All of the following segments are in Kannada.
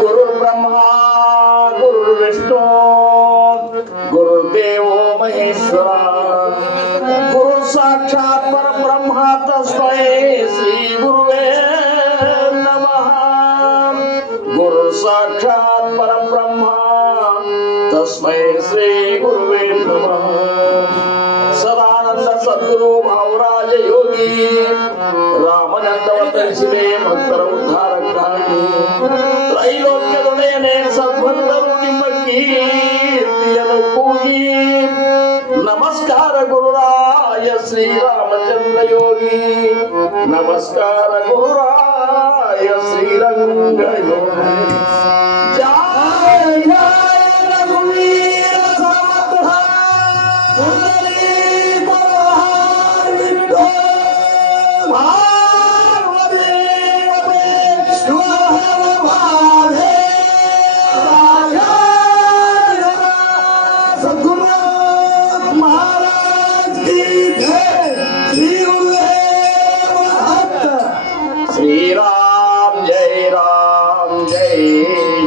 गुरुर्ब्रह्मा गुरुर्विष्णू गुरुर्देवो महेश्वरा गुरु साक्षात् परब्रह्म तस्मै श्री गुरुवे नमः। गुरु साक्षात् परब्रह्म तस्मै श्री गुरुवे नमः। सदानंद सद्गुरु भावराज योगी ರಾಮನಂದವತರಿಸಿದೆ ಭಕ್ತರ ಉದ್ಧಾರಕ್ಕಾಗಿ ತ್ರೈಲೋಕ್ಯದೊಡೆಯನೆ ಸದ್ಭಕ್ತರು ನಿಮ್ಮ ಕೀರ್ತಿಯನ್ನು ಕೂಗಿ ನಮಸ್ಕಾರ ಗುರುರಾಯ ಶ್ರೀರಾಮಚಂದ್ರ ಯೋಗಿ ನಮಸ್ಕಾರ ಗುರುರಾಯ ಶ್ರೀರಂಗ ಯೋಗಿ ಜಯ ಜಯ ರಘುವೀರ ಸಮರ್ಥ श्रीराम जय राम जय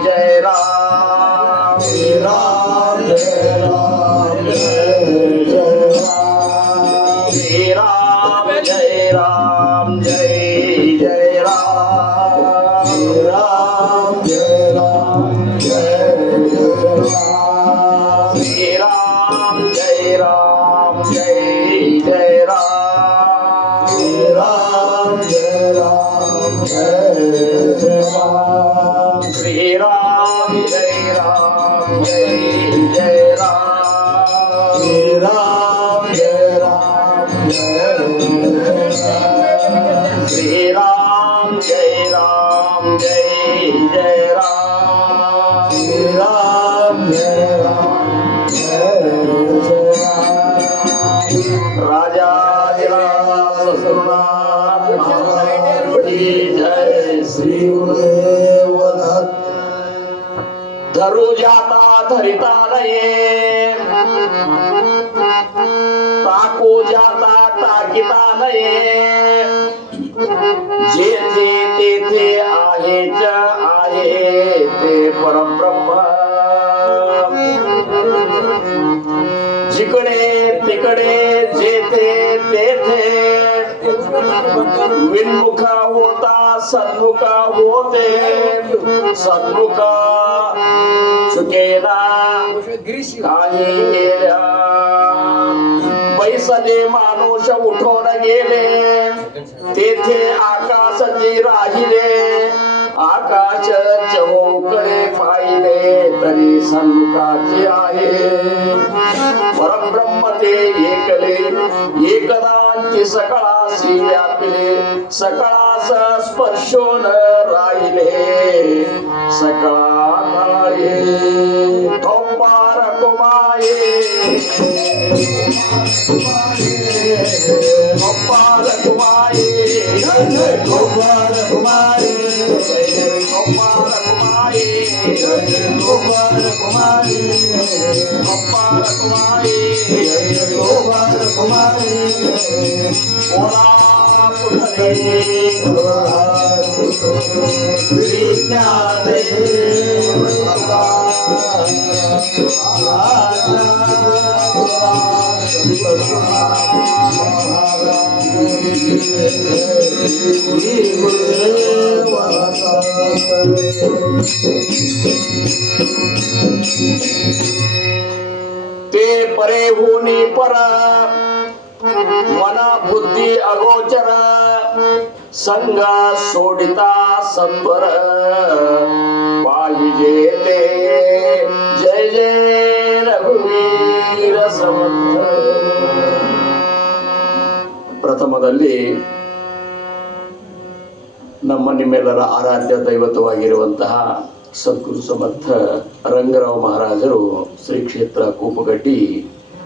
जय राम श्रीराम जय राम जय जय राम श्रीराम जय राम जय जय राम श्रीराम जय राम जय जय राम श्रीराम जय राम जय जय राम श्रीराम जय राम जय जय राम श्रीराम जय राम जय जय राम श्रीराम जय राम जय श्रीराम जय राम जय जय राम श्रीराम जय राम जय जय राम राजा जय श्री गुरुदेव दत्त धरु जाता धरिता नये ताको जाता टाकिता नये जेथे तेथे आहेच आहे ते परब्रह्म जिकडे तिकडे जेथे तेथे विन्मुखा होता सन्मुखा होते सन्मुखा चुकेला काही गेल्या पैसाने माणूस उठून गेले तेथे आकाशाची राहिले आकाश चौकडे पाहिले तरी सन्मुखाचे आहे परब्रह्म ते एकले एकदांची सकाळाशी व्यापिले सकाळास स्पर्शोन राहिले सकाळाये ठोपार कुमाये ठोपार कुमाये ठोपार कुमाये ठोपार कुमाये ठोपार कुमाये ठोपार कुमाये ठोपार कुमाये ओला पुढे ते परे होनी पर मना बुद्धी अगोचर संग सोडिता सत्वर पाहिजे ते जय जय रघुवीर समर्थ ಪ್ರಥಮದಲ್ಲಿ ನಮ್ಮ ನಿಮ್ಮೆಲ್ಲರ ಆರಾಧ್ಯ ದೈವತ್ವವಾಗಿರುವಂತಹ ಸದ್ಗುರು ಸಮರ್ಥ ರಂಗರಾವ್ ಮಹಾರಾಜರು ಶ್ರೀ ಕ್ಷೇತ್ರ ಕೂಪಗಟ್ಟಿ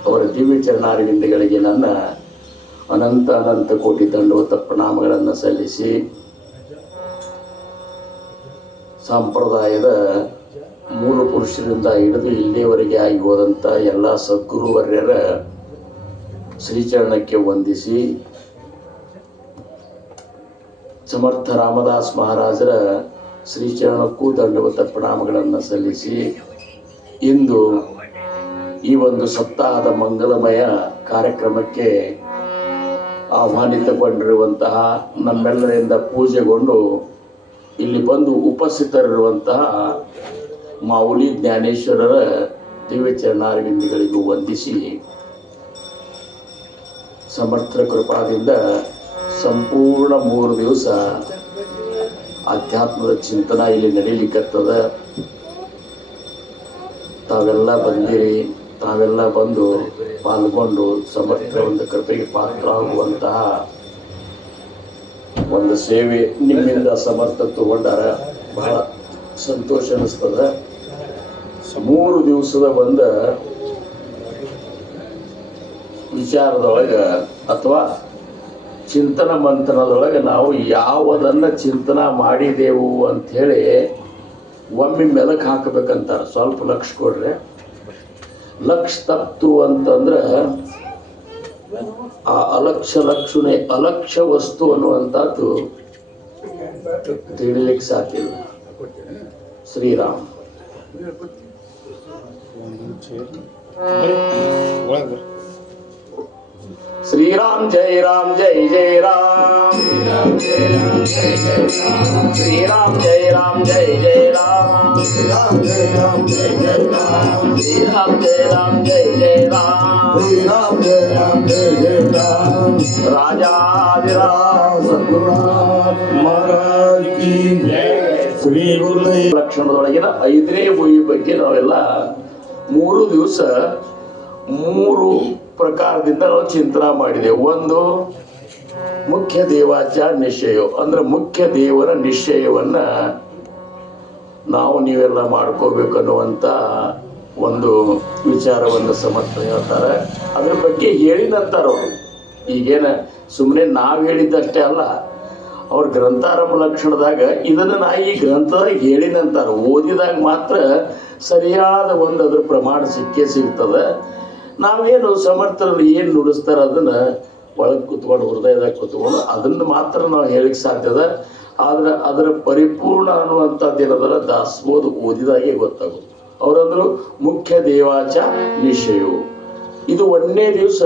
ಅವರ ದಿವ್ಯ ಚರಣಾರವಿಂದಗಳಿಗೆ ನನ್ನ ಅನಂತ ಅನಂತ ಕೋಟಿ ದಂಡವತ ಪ್ರಣಾಮಗಳನ್ನು ಸಲ್ಲಿಸಿ ಸಂಪ್ರದಾಯದ ಮೂಲ ಪುರುಷರಿಂದ ಹಿಡಿದು ಇಲ್ಲಿಯವರೆಗೆ ಆಗಿ ಹೋದಂಥ ಎಲ್ಲ ಸದ್ಗುರುವರ್ಯರ ಶ್ರೀಚರಣಕ್ಕೆ ವಂದಿಸಿ ಸಮರ್ಥ ರಾಮದಾಸ್ ಮಹಾರಾಜರ ಶ್ರೀಚರಣಕ್ಕೂ ದಂಡವತ ಪ್ರಣಾಮಗಳನ್ನು ಸಲ್ಲಿಸಿ ಇಂದು ಈ ಒಂದು ಸಪ್ತಾಹದ ಮಂಗಲಮಯ ಕಾರ್ಯಕ್ರಮಕ್ಕೆ ಆಹ್ವಾನಿತಗೊಂಡಿರುವಂತಹ ನಮ್ಮೆಲ್ಲರಿಂದ ಪೂಜೆಗೊಂಡು ಇಲ್ಲಿ ಬಂದು ಉಪಸ್ಥಿತರಿರುವಂತಹ ಮಾವುಲಿ ಜ್ಞಾನೇಶ್ವರರ ದಿವ್ಯ ಚರಣಾರವಿಂದಗಳಿಗೂ ವಂದಿಸಿ ಸಮರ್ಥ ಕೃಪಾದಿಂದ ಸಂಪೂರ್ಣ 3 ದಿವಸ ಆಧ್ಯಾತ್ಮದ ಚಿಂತನ ಇಲ್ಲಿ ನಡೀಲಿಕ್ಕತ್ತದ. ತಾವೆಲ್ಲ ಬಂದಿರಿ, ತಾವೆಲ್ಲ ಬಂದು ಪಾಲ್ಗೊಂಡು ಸಮರ್ಥ ಒಂದು ಕೃಪೆಗೆ ಪಾತ್ರ ಆಗುವಂತಹ ಒಂದು ಸೇವೆ ನಿಮ್ಮಿಂದ ಸಮರ್ಥ ತಗೊಂಡಾರ. ಬಹಳ ಸಂತೋಷ ಅನಿಸ್ತದ. 3 ದಿವಸದ ಒಂದು ವಿಚಾರದೊಳಗೆ ಅಥವಾ ಚಿಂತನ ಮಂಥನದೊಳಗೆ ನಾವು ಯಾವುದನ್ನು ಚಿಂತನ ಮಾಡಿದೆವು ಅಂಥೇಳಿ ಒಮ್ಮೆ ಮೆಲಕ್ಕೆ ಹಾಕಬೇಕಂತಾರೆ. ಸ್ವಲ್ಪ ಲಕ್ಷ ಕೊಡ್ರೆ ಲಕ್ಷ ತಪ್ತು ಅಂತಂದ್ರೆ ಆ ಅಲಕ್ಷ್ಯ ಲಕ್ಷಣೆ ಅಲಕ್ಷ್ಯ ವಸ್ತು ಅನ್ನುವಂಥದ್ದು ತಿಳಿಲಿಕ್ಕೆ ಸಾಕಿಲ್ಲ. ಶ್ರೀರಾಮ್ श्रीराम जय राम जय जय राम, श्रीराम जय राम जय जय राम, श्रीराम जय राम जय जय राम, श्रीराम जय राम जय जय राम, श्रीराम जय राम जय जय राम, श्रीराम जय राम जय जय राम। राजाधिराज सद्गुरुनाथ महाराज की जय। ಶ್ರೀ ಗುರುದೇವ ಲಕ್ಷಣದೊಳಗಿನ 5ನೇ ಭೂಮಿ ಬಗ್ಗೆ ನಾವೆಲ್ಲ 3 ದಿವಸ 3 ಪ್ರಕಾರದಿಂದ ನಾವು ಚಿಂತನೆ ಮಾಡಿದೆವು. ಒಂದು ಮುಖ್ಯ ದೇವಾಚಾರ ನಿಶ್ಚಯ, ಅಂದ್ರೆ ಮುಖ್ಯ ದೇವರ ನಿಶ್ಚಯವನ್ನ ನಾವು ನೀವೆಲ್ಲ ಮಾಡ್ಕೋಬೇಕನ್ನುವಂಥ ಒಂದು ವಿಚಾರವನ್ನು ಸಮರ್ಥ ಹೇಳ್ತಾರೆ. ಅದ್ರ ಬಗ್ಗೆ ಹೇಳಿದಂತಾರೆ ಅವರು. ಈಗೇನ ಸುಮ್ಮನೆ ನಾವು ಹೇಳಿದ್ದಷ್ಟೇ ಅಲ್ಲ, ಅವ್ರ ಗ್ರಂಥಾರಂಭ ಲಕ್ಷಣದಾಗ ಇದನ್ನು ನಾ ಈ ಗ್ರಂಥದಾಗ ಹೇಳಿನಂತಾರೆ. ಓದಿದಾಗ ಮಾತ್ರ ಸರಿಯಾದ ಒಂದು ಅದ್ರ ಪ್ರಮಾಣ ಸಿಗ್ತದೆ. ನಾವೇನು ಸಮರ್ಥರಲ್ಲಿ ಏನು ನುಡಿಸ್ತಾರೆ ಅದನ್ನು ಒಳಗೆ ಕೂತ್ಕೊಂಡು ಹೃದಯದಾಗ ಕೂತ್ಕೊಂಡು ಅದನ್ನು ಮಾತ್ರ ನಾವು ಹೇಳಿಕ್ಕೆ ಸಾಧ್ಯದ. ಆದರೆ ಅದರ ಪರಿಪೂರ್ಣ ಅನ್ನುವಂಥದ್ದು ಏನದಲ್ಲ ದಾಸಬೋಧ ಓದಿದಾಗೆ ಗೊತ್ತಾಗೋದು. ಅವರಂದ್ರು ಮುಖ್ಯ ದೇವಾಚ ನಿಶ್ಚಯವು. ಇದು 1ನೇ ದಿವಸ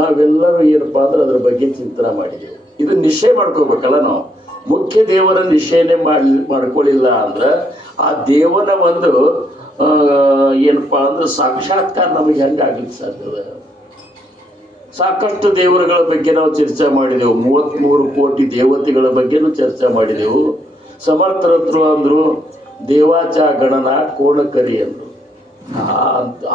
ನಾವೆಲ್ಲರೂ ಏನಪ್ಪ ಅಂದ್ರೆ ಅದ್ರ ಬಗ್ಗೆ ಚಿಂತನೆ ಮಾಡಿದೆವು. ಇದು ನಿಶ್ಚಯ ಮಾಡ್ಕೋಬೇಕಲ್ಲ. ನಾವು ಮುಖ್ಯ ದೇವರ ನಿಶ್ಚಯನೇ ಮಾಡ್ಕೊಳ್ಳಿಲ್ಲ ಅಂದ್ರೆ ಆ ದೇವನ ಒಂದು ಏನಪ್ಪಾ ಅಂದ್ರೆ ಸಾಕ್ಷಾತ್ಕಾರ ನಮಗೆ ಹೆಂಗಾಗ್ಲಿಕ್ಕೆ ಸಾಧ್ಯದ. ಸಾಕಷ್ಟು ದೇವರುಗಳ ಬಗ್ಗೆ ನಾವು ಚರ್ಚೆ ಮಾಡಿದೆವು. 33 ಕೋಟಿ ದೇವತೆಗಳ ಬಗ್ಗೆನೂ ಚರ್ಚೆ ಮಾಡಿದೆವು. ಸಮರ್ಥರತ್ರು ಅಂದ್ರು ದೇವಾಚ ಗಣನ ಕೋಣಕರಿ ಅಂದ್ರು.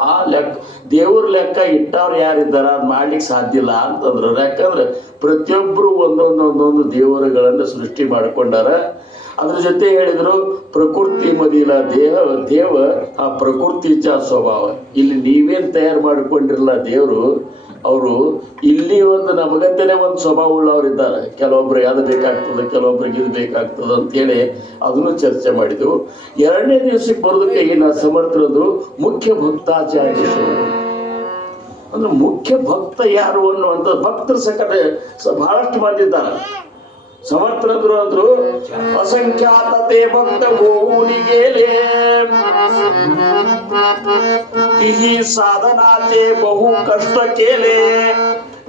ಆ ಲೆಕ್ಕ ದೇವ್ರ ಲೆಕ್ಕ ಇಟ್ಟವ್ರು ಯಾರಿದ್ದಾರ ಅದು ಮಾಡ್ಲಿಕ್ಕೆ ಸಾಧ್ಯ ಇಲ್ಲ ಅಂತಂದ್ರು. ಯಾಕಂದ್ರೆ ಪ್ರತಿಯೊಬ್ಬರು ಒಂದೊಂದು ದೇವರುಗಳನ್ನು ಸೃಷ್ಟಿ ಮಾಡಿಕೊಂಡಾರ. ಅದ್ರ ಜೊತೆ ಹೇಳಿದ್ರು ಪ್ರಕೃತಿ ಮದಿಲ ದೇವ ಆ ಪ್ರಕೃತಿಚ ಸ್ವಭಾವ. ಇಲ್ಲಿ ನೀವೇನು ತಯಾರು ಮಾಡಿಕೊಂಡಿರಲ್ಲ ದೇವರು, ಅವರು ಇಲ್ಲಿ ಒಂದು ನಮಗಂತಲೇ ಒಂದು ಸ್ವಭಾವ ಉಳ್ಳವರಿದ್ದಾರೆ. ಕೆಲವೊಬ್ರಿಗೆ ಅದು ಬೇಕಾಗ್ತದೆ, ಕೆಲವೊಬ್ರಿಗೆ ಇದು ಬೇಕಾಗ್ತದೆ ಅಂತೇಳಿ ಅದನ್ನು ಚರ್ಚೆ ಮಾಡಿದೆವು. 2ನೇ ದಿವಸಕ್ಕೆ ಬರೋದಕ್ಕೆ ಏನು ಸಮರ್ಥರಂದ್ರು ಮುಖ್ಯ ಭಕ್ತಾಚಾರ್ಯರು. ಅಂದ್ರೆ ಮುಖ್ಯ ಭಕ್ತ ಯಾರು ಅನ್ನುವಂಥ ಭಕ್ತರ ಸಕಟ ಬಹಳಷ್ಟು ಮಂದಿ ಇದ್ದಾರೆ. ಸಮರ್ಥರಂದ್ರು ಅಂದ್ರು ಅಸಂಖ್ಯಾತತೆ ಭಕ್ತ ಗೋವುನಿಗೇಲೆ तिही साधनाचे बहु कष्ट केले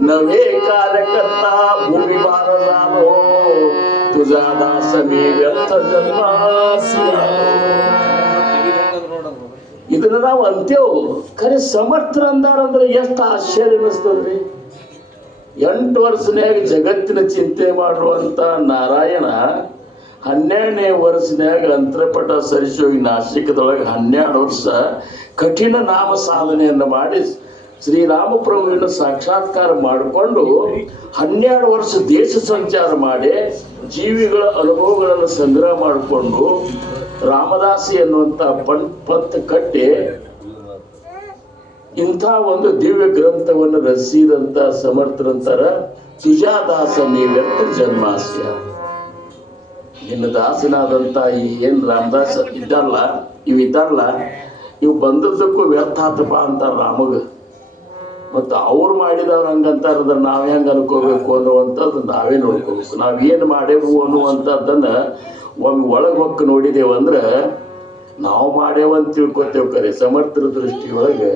नवे कार्यकर्ता भूमी भार झालो तुझा दास मी व्यर्थ जन्मासी ಇದನ್ನ ನಾವು ಅಂತೇವು. ಖರೆ ಸಮರ್ಥರ ಅಂದಾರಂದ್ರೆ ಎಷ್ಟು ಆಶ್ಚರ್ಯ ಅನಿಸ್ತದ್ರಿ. 8 ವರ್ಷನ್ಯಾಗ ಜಗತ್ತಿನ ಚಿಂತೆ ಮಾಡುವಂತ ನಾರಾಯಣ 12ನೇ ವರ್ಷನ್ಯಾಗ ಅಂತರಪಟ ಸರಿಸೋಗಿ ನಾಸಿಕದೊಳಗೆ 12 ವರ್ಷ ಕಠಿಣ ನಾಮ ಸಾಧನೆಯನ್ನು ಮಾಡಿ ಶ್ರೀರಾಮಪ್ರಭುವಿನ ಸಾಕ್ಷಾತ್ಕಾರ ಮಾಡಿಕೊಂಡು 12 ವರ್ಷ ದೇಶ ಸಂಚಾರ ಮಾಡಿ ಜೀವಿಗಳ ಅನುಭವಗಳನ್ನು ಸಂಗ್ರಹ ಮಾಡಿಕೊಂಡು ರಾಮದಾಸಿ ಅನ್ನುವಂಥ ಪಂಥ ಕಟ್ಟಿ ಇಂಥ ಒಂದು ದಿವ್ಯ ಗ್ರಂಥವನ್ನು ರಚಿಸಿದಂಥ ಸಮರ್ಥರಂತರ ತುಜಾದಾಸ ನೀವ್ಯರ್ಥ ಜನ್ಮಾಸ್ಯ. ನಿನ್ನ ದಾಸನಾದಂಥ ಈ ಏನು ರಾಮದಾಸ ಇದ್ದಾರಲ್ಲ ಇವು ಬಂದದ್ದಕ್ಕೂ ವ್ಯರ್ಥ ಆತಪ್ಪ ಅಂತ ರಾಮಗ. ಮತ್ತು ಅವ್ರು ಮಾಡಿದವ್ರು ಹಂಗಂತಾರದ್ರ ನಾವು ಹೆಂಗೆ ಅನ್ಕೋಬೇಕು ಅನ್ನುವಂಥದ್ದು ನಾವೇ ನೋಡ್ಕೋಬೇಕು. ನಾವೇನು ಮಾಡೇವು ಅನ್ನುವಂಥದ್ದನ್ನು ಒಮ್ಮೆ ಒಳಗೆ ಹೊಕ್ಕ ನೋಡಿದೆವು ಅಂದ್ರೆ ನಾವು ಮಾಡೇವು ಅಂತ ತಿಳ್ಕೊತೇವೆ. ಕರೆ ಸಮರ್ಥರ ದೃಷ್ಟಿಯೊಳಗೆ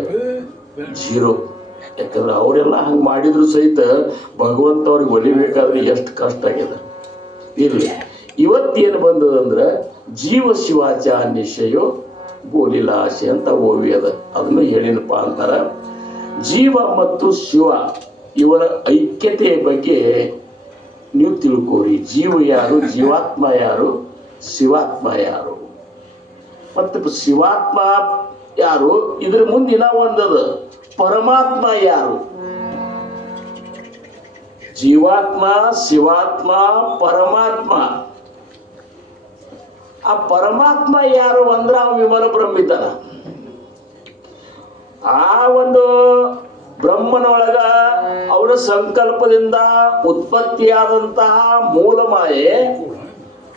ಜೀರೋ. ಯಾಕಂದ್ರೆ ಅವರೆಲ್ಲ ಹಂಗೆ ಮಾಡಿದ್ರು ಸಹಿತ ಭಗವಂತ ಅವ್ರಿಗೆ ಒಲಿಬೇಕಾದ್ರೆ ಎಷ್ಟು ಕಷ್ಟ ಆಗಿದೆ. ಇರಲಿ, ಇವತ್ತೇನು ಬಂದದಂದ್ರೆ ಜೀವ ಶಿವಾಚ ನಿಶ್ಚಯೋ ಗೋಲಿಲಾಶೆ ಅಂತ ಓವಿ ಅದ. ಅದನ್ನು ಹೇಳಿನಪ್ಪ ಅಂತಾರೆ. ಜೀವ ಮತ್ತು ಶಿವ ಇವರ ಐಕ್ಯತೆಯ ಬಗ್ಗೆ ನೀವು ತಿಳ್ಕೋರಿ. ಜೀವ ಯಾರು, ಜೀವಾತ್ಮ ಯಾರು, ಶಿವಾತ್ಮ ಯಾರು, ಮತ್ತು ಶಿವಾತ್ಮ ಯಾರು, ಇದ್ರ ಮುಂದಿನ ಒಂದದ ಪರಮಾತ್ಮ ಯಾರು. ಜೀವಾತ್ಮ, ಶಿವಾತ್ಮ, ಪರಮಾತ್ಮ. ಆ ಪರಮಾತ್ಮ ಯಾರು ಅಂದ್ರೆ ಅವ ವಿಮಲ ಬ್ರಹ್ಮಿದ್ದಾನ. ಆ ಒಂದು ಬ್ರಹ್ಮನೊಳಗ ಅವರ ಸಂಕಲ್ಪದಿಂದ ಉತ್ಪತ್ತಿಯಾದಂತಹ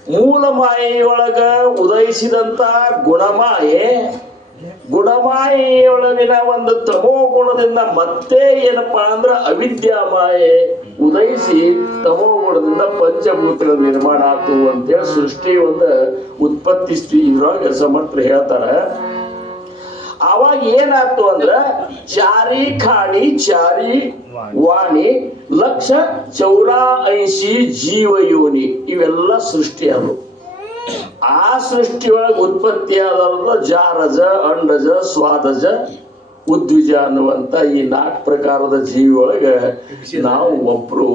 ಮೂಲಮಾಯೆಯೊಳಗ ಉದಯಿಸಿದಂತಹ ಗುಣಮಾಯೆಯೊಳಗಿನ ಒಂದು ತಮೋ ಗುಣದಿಂದ ಮತ್ತೆ ಏನಪ್ಪಾ ಅಂದ್ರೆ ಅವಿದ್ಯಾ ಮಾಯೆ ಉದಯಿಸಿ ತಮೋ ಗುಣದಿಂದ ಪಂಚಭೂತಗಳ ನಿರ್ಮಾಣ ಆತು ಅಂತೇಳಿ ಸೃಷ್ಟಿ ಒಂದು ಉತ್ಪತ್ತಿ ಇದ್ರೊಳಗೆ ಸಮರ್ಥರು ಹೇಳ್ತಾರೆ. ಅವಾಗ ಏನಾಯ್ತು ಅಂದ್ರ ಚಾರಿ ಖಾಣಿ ಚಾರಿ ವಾಣಿ 1,84 ಜೀವಯೋನಿ ಇವೆಲ್ಲ ಸೃಷ್ಟಿ ಅದು. ಆ ಸೃಷ್ಟಿಯೊಳಗೆ ಉತ್ಪತ್ತಿಯಾದ ಜಾರಜ, ಅಂಡಜ, ಸ್ವಾದಜ, ಉದ್ವಿಜ ಅನ್ನುವಂತ ಈ 4 ಪ್ರಕಾರದ ಜೀವಿಯೊಳಗೆ ನಾವು ಒಬ್ರು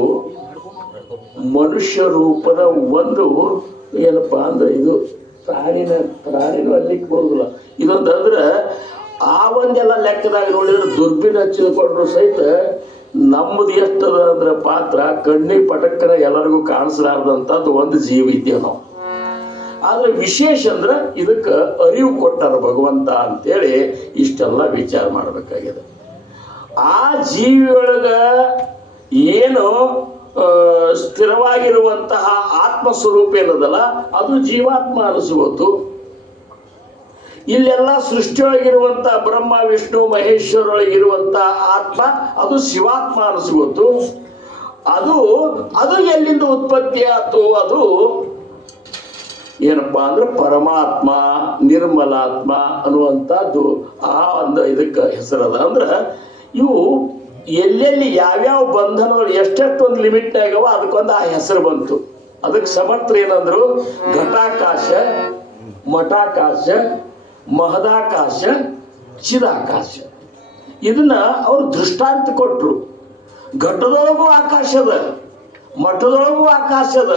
ಮನುಷ್ಯ ರೂಪದ ಒಂದು ಏನಪ್ಪಾ ಅಂದ್ರೆ ಇದು ಪ್ರಾಣಿನೂ ಅಲ್ಲಿಗೆ ಬರುದಿಲ್ಲ. ಇದೊಂದು ಅಂದ್ರೆ ಆ ಒಂದೆಲ್ಲ ಲೆಕ್ಕದಾಗ ನೋಡಿದ್ರೆ ದುರ್ಬಿನ್ ಹಚ್ಚಿಕೊಂಡ್ರು ಸಹಿತ ನಮ್ಮದು ಎಷ್ಟದ ಅಂದ್ರೆ ಪಾತ್ರ ಕಣ್ಣಿಗೆ ಪಟಕ್ಕನ ಎಲ್ಲರಿಗೂ ಕಾಣಿಸಲಾರ್ದಂಥದ್ದು ಒಂದು ಜೀವ ಇದ್ದೇವೆ ನಾವು. ಆದ್ರೆ ವಿಶೇಷ ಅಂದ್ರೆ ಇದಕ್ಕೆ ಅರಿವು ಕೊಟ್ಟಾರ ಭಗವಂತ ಅಂತೇಳಿ ಇಷ್ಟೆಲ್ಲ ವಿಚಾರ ಮಾಡಬೇಕಾಗಿದೆ. ಆ ಜೀವಿಯೊಳಗ ಏನು ಸ್ಥಿರವಾಗಿರುವಂತಹ ಆತ್ಮ ಸ್ವರೂಪ ಏನದಲ್ಲ ಅದು ಜೀವಾತ್ಮ ಅನಿಸ್ಬೋದು. ಇಲ್ಲೆಲ್ಲ ಸೃಷ್ಟಿಯೊಳಗಿರುವಂತಹ ಬ್ರಹ್ಮ, ವಿಷ್ಣು, ಮಹೇಶ್ವರೊಳಗಿರುವಂತಹ ಆತ್ಮ ಅದು ಶಿವಾತ್ಮ ಅನಿಸ್ಬೋದು. ಅದು ಎಲ್ಲಿಂದ ಉತ್ಪತ್ತಿ ಆಯ್ತು? ಅದು ಏನಪ್ಪಾ ಅಂದ್ರೆ ಪರಮಾತ್ಮ, ನಿರ್ಮಲಾತ್ಮ ಅನ್ನುವಂಥದ್ದು ಆ ಒಂದು ಇದಕ್ಕೆ ಹೆಸರದ. ಅಂದ್ರೆ ಇವು ಎಲ್ಲೆಲ್ಲಿ ಯಾವ್ಯಾವ ಬಂಧನಗಳು ಎಷ್ಟೆಷ್ಟೊಂದು ಲಿಮಿಟ್ ಆಗ್ಯಾವ ಅದಕ್ಕೊಂದು ಆ ಹೆಸರು ಬಂತು. ಅದಕ್ಕೆ ಸಮರ್ಥರು ಏನಂದ್ರು ಘಟಾಕಾಶ, ಮಠಾಕಾಶ, ಮಹದಾಕಾಶ, ಚಿದಾಕಾಶ. ಇದನ್ನ ಅವರು ದೃಷ್ಟಾಂತ ಕೊಟ್ರು. ಘಟದೊಳಗೂ ಆಕಾಶದ, ಮಠದೊಳಗೂ ಆಕಾಶದ,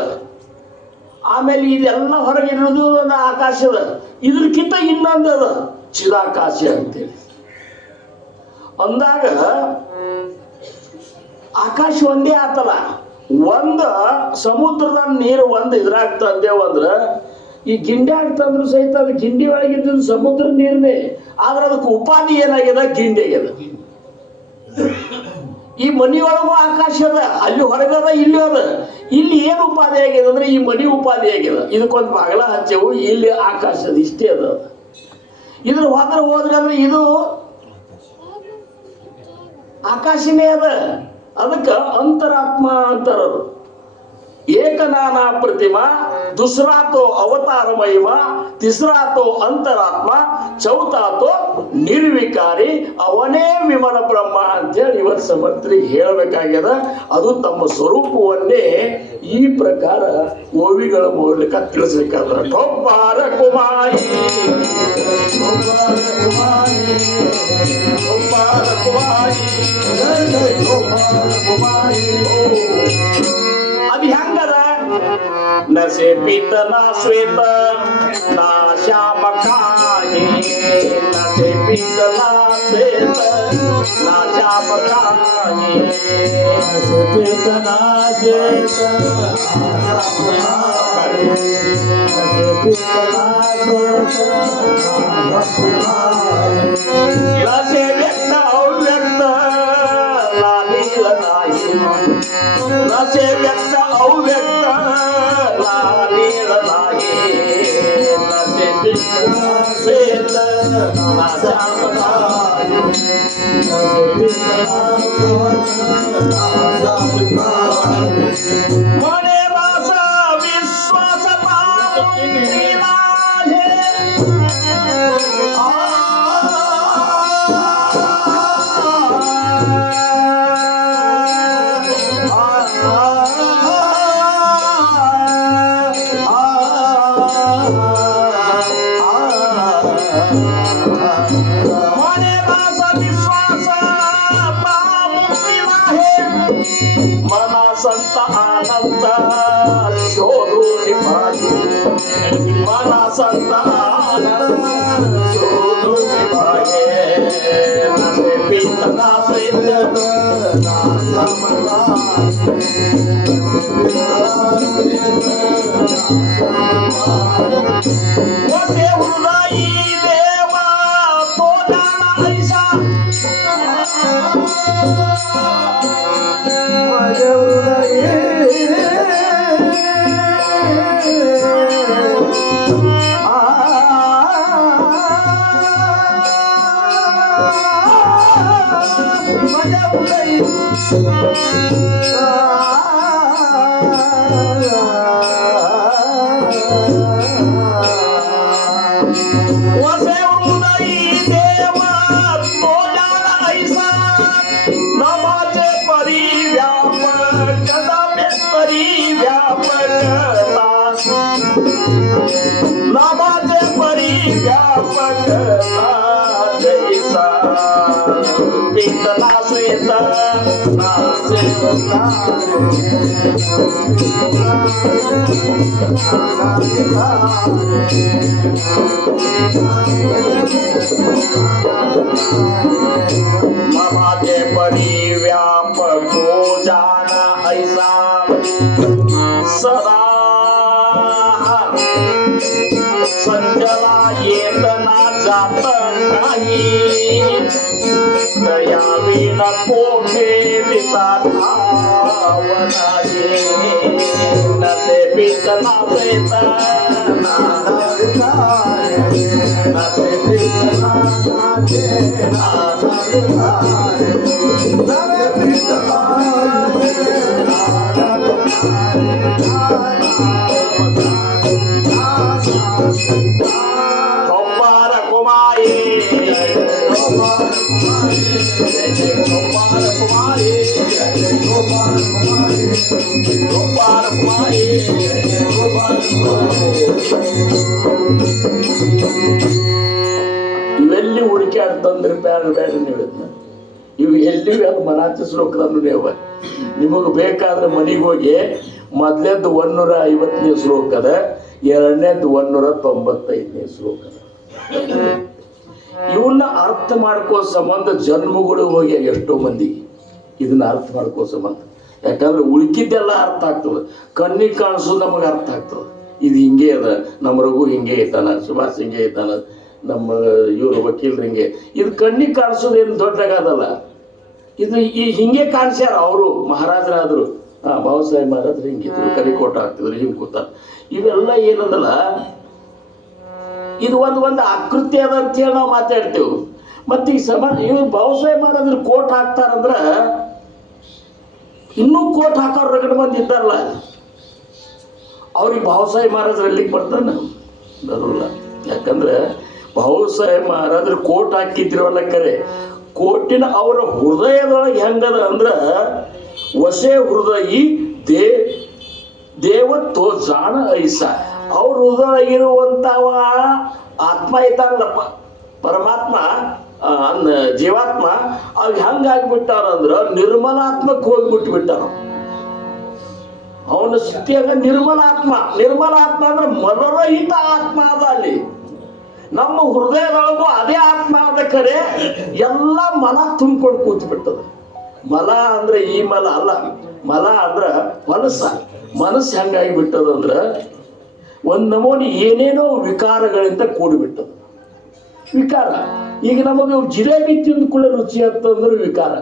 ಆಮೇಲೆ ಇದೆಲ್ಲ ಹೊರಗಿರೋದು ಒಂದು ಆಕಾಶದ, ಇದ್ರಕ್ಕಿಂತ ಇನ್ನೊಂದದ ಚಿದಾಕಾಶ ಅಂತೇಳಿ ಅಂದಾಗ ಆಕಾಶ ಒಂದೇ ಆತಲ್ಲ. ಒಂದು ಸಮುದ್ರದ ನೀರು ಒಂದು ಇದ್ರಾಗ ತಂದೇವು ಅಂದ್ರೆ ಈ ಗಿಂಡಿ ಆಗ್ತಂದ್ರು ಸಹಿತ ಅದು ಗಿಂಡಿ ಒಳಗಿದ್ದ ಸಮುದ್ರ ನೀರನ್ನೇ. ಆದ್ರೆ ಅದಕ್ಕೆ ಉಪಾಧಿ ಏನಾಗಿದೆ? ಗಿಂಡಿ ಆಗ್ಯದ. ಈ ಮನಿಯೊಳಗೂ ಆಕಾಶ ಅದ, ಅಲ್ಲಿ ಹೊರಗದ, ಇಲ್ಲಿ ಅದ. ಇಲ್ಲಿ ಏನು ಉಪಾಧಿ ಆಗಿದೆ ಅಂದ್ರೆ ಈ ಮನಿ ಉಪಾಧಿ ಆಗಿದೆ. ಇದಕ್ಕೊಂದು ಬಾಗಲ ಹಚ್ಚೆವು, ಇಲ್ಲಿ ಆಕಾಶದ ಇಷ್ಟೇ ಅದ. ಇದ್ರ ಹೋದ್ರೆ ಅಂದ್ರೆ ಇದು ಆಕಾಶನೇ ಅದ. ಅದಕ್ಕೆ ಅಂತರಾತ್ಮ ಅಂತಾರದು. ಏಕನಾನ ಪ್ರತಿಮಾ, ದುಸರಾತೋ ಅವತಾರ ಮಹಿಮಾ, ತಿಸರಾತೋ ಅಂತರಾತ್ಮ, ಚೌತಾತೋ ನಿರ್ವಿಕಾರಿ, ಅವನೇ ವಿಮಲ ಬ್ರಹ್ಮ ಅಂತೇಳಿ ಇವತ್ತು ಸಮರ್ಥರಿಗೆ ಹೇಳಬೇಕಾಗ್ಯದ. ಅದು ತಮ್ಮ ಸ್ವರೂಪವನ್ನೇ ಈ ಪ್ರಕಾರ ಓವಿಗಳ ಮೂಲಕ ತಿಳಿಸ್ಲಿಕ್ಕಾದ್ರೆ ಟೊಬ್ಬಾರ ಕುಮಾರಿ, ಅದು ಹೆಂಗದ? ನಸೆ ಪಿತ ನಾ ಶ್ವೇತ ನಾ ಶ್ಯಾಮ ಕಾಯಿ, ನಸೆ ಪಿತ ನಾ ಶ್ವೇತ ನಾ ಶ್ಯಾಮ ಕಾಯಿ, ನಸೆ ಪಿತ ನಾ ಶ್ವೇತ ನಸೆ ಪಿತ ನಾ ಶ್ವೇತ ನಸೆ ವ್ಯಕ್ತ ಅವ್ಯಕ್ತ ನಾ ನೀಲ ನಾಯಿ, ನಸೆ ವ್ಯಕ್ತ ಅವ್ಯಕ್ತ ನಾ ನೀಲ ನಾಯಿ, ನಸೆ ಪಿತ ಶ್ವೇತ ನಾ ಶ್ಯಾಮ ಕಾಯಿ, ನಸೆ ಪಿತ मने वास विश्वास पामुंदिला हे मने वास विश्वास पामुंदिला हे मना संत आनंद शोधून पाहिजे मना संत आनंद शोधून पाहिजे नसे पितना सैन्य वसे हृदयी देवा तो जाना ऐसा वसे हृदयी देवा तो जाना ऐसा नमाचे परी व्यापक नमे परी व्यापकता नमाचे परी व्यापकता जैसा पितला श्वेत नासे नमाचे परी व्यापक हो जाना ऐसा सदा संजला येतना जात नाही दयावीन कोठे विसाधावना ये नसे पितना प्रेता नसे पितना ಇವೆಲ್ಲಿ ಹುಡುಕ್ಯಾಡ್ತಂದ್ರೆ ಬೇಡ ಬೇಡ ನೀವು ಇವು ಎಲ್ಲಿ ಅದು ಮನಾಚ ಶ್ಲೋಕದನ್ನು ನೀವು ನಿಮಗೆ ಬೇಕಾದ್ರೆ ಮನೆಗೆ ಹೋಗಿ ಮೊದಲೇದ್ದು 150ನೇ ಶ್ಲೋಕದ ಎರಡನೇದ್ದು 195ನೇ ಶ್ಲೋಕದ ಇವನ್ನ ಅರ್ಥ ಮಾಡ್ಕೋ ಸಂಬಂಧ ಜನ್ಮಗಳು ಹೋಗಿ ಎಷ್ಟೋ ಮಂದಿ ಇದನ್ನ ಅರ್ಥ ಮಾಡ್ಕೋ ಸಂಬಂಧ ಯಾಕಂದ್ರೆ ಉಳ್ಕಿದ್ದೆಲ್ಲ ಅರ್ಥ ಆಗ್ತದೆ ಕಣ್ಣಿಗೆ ಕಾಣಿಸೋದು ನಮಗೆ ಅರ್ಥ ಆಗ್ತದೆ ಇದು ಹಿಂಗೆ ಅದ ನಮ್ಮ ರಘು ಹಿಂಗೆ ಐತಾನ ಸುಭಾಷ್ ಹಿಂಗೆ ಐತಾನ ನಮ್ಮ ಇವರು ವಕೀಲರು ಹಿಂಗೆ ಇದು ಕಣ್ಣಿಗೆ ಕಾಣಿಸೋದು ಏನು ದೊಡ್ಡಾಗದಲ್ಲ ಇದು ಈ ಹಿಂಗೆ ಕಾಣಿಸ್ಯಾರ ಅವರು ಮಹಾರಾಜರಾದ್ರು ಬಾಬಾ ಸಾಹೇಬ್ ಮಹಾರಾಜರು ಹಿಂಗಿದ್ರು ಕರಿಕೋಟ ಆಗ್ತಿದ್ರು ಹಿಂಗೆ ಕೂತ ಇವೆಲ್ಲ ಏನದಲ್ಲ ಇದು ಒಂದು ಆಕೃತಿ ಅದ ಅಂತ ಹೇಳಿ ನಾವು ಮಾತಾಡ್ತೇವೆ ಮತ್ತೆ ಈ ಸಮಾಜ ಇವ್ರು ಬಾಬಾ ಸಾಹೇಬ್ ಮಹಾರಾಜರು ಕೋಟ್ ಹಾಕ್ತಾರಂದ್ರ ಇನ್ನೂ ಕೋಟ್ ಹಾಕೋರು ರಗಡ ಮಂದಿ ಇದ್ದಾರಲ್ಲ ಅವ್ರಿಗೆ ಬಾಬಾ ಸಾಹೇಬ್ ಮಹಾರಾಜರು ಎಲ್ಲಿಗೆ ಬರ್ತಾನ ಬರೋಲ್ಲ ಯಾಕಂದ್ರೆ ಬಾಬಾ ಸಾಹೇಬ್ ಮಹಾರಾಜರು ಕೋಟ್ ಹಾಕಿದ್ರವಲ್ಲ ಕರೆ ಕೋಟಿನ ಅವರ ಹೃದಯದೊಳಗೆ ಹೆಂಗದ ಅಂದ್ರ ವಸೆ ಹೃದಯಿ ದೇವತ್ತೋ ಜಾಣ ಐಸ ಅವ್ರ ಹೃದಯ ಇರುವಂತವ ಆತ್ಮ ಐತಾನಲ್ಲಪ್ಪ ಪರಮಾತ್ಮ ಜೀವಾತ್ಮ ಅವ್ ಹೆಂಗಾಗ್ಬಿಟ್ಟಾರಂದ್ರ ನಿರ್ಮಲಾತ್ಮಕ್ಕೆ ಹೋಗ್ಬಿಟ್ಬಿಟ್ಟಾನ ಅವನ ಸ್ಥಿತಿಯಾಗ ನಿರ್ಮಲಾತ್ಮ ಅಂದ್ರೆ ಮನೋರಹಿತ ಆತ್ಮ ಅದ ಅಲ್ಲಿ ನಮ್ಮ ಹೃದಯದೊಳಗೂ ಅದೇ ಆತ್ಮ ಆದ ಕರೆ ಎಲ್ಲ ಮಲ ತುಂಬಿಕೊಂಡು ಕೂತ್ ಬಿಟ್ಟದ ಮಲ ಅಂದ್ರೆ ಈ ಮಲ ಅಲ್ಲ ಮಲ ಅಂದ್ರ ಮನಸ್ಸು ಹೆಂಗಾಗಿ ಬಿಟ್ಟದಂದ್ರ ಒಂದ್ ನಮೂನಿ ಏನೇನೋ ವಿಕಾರಗಳಿಂದ ಕೂಡಿಬಿಟ್ಟದ ವಿಕಾರ ಈಗ ನಮಗೆ ಜಿಲೇಬಿ ತಿಂದ ಕೂಡ ರುಚಿ ಅಂತಂದ್ರೆ ವಿಕಾರ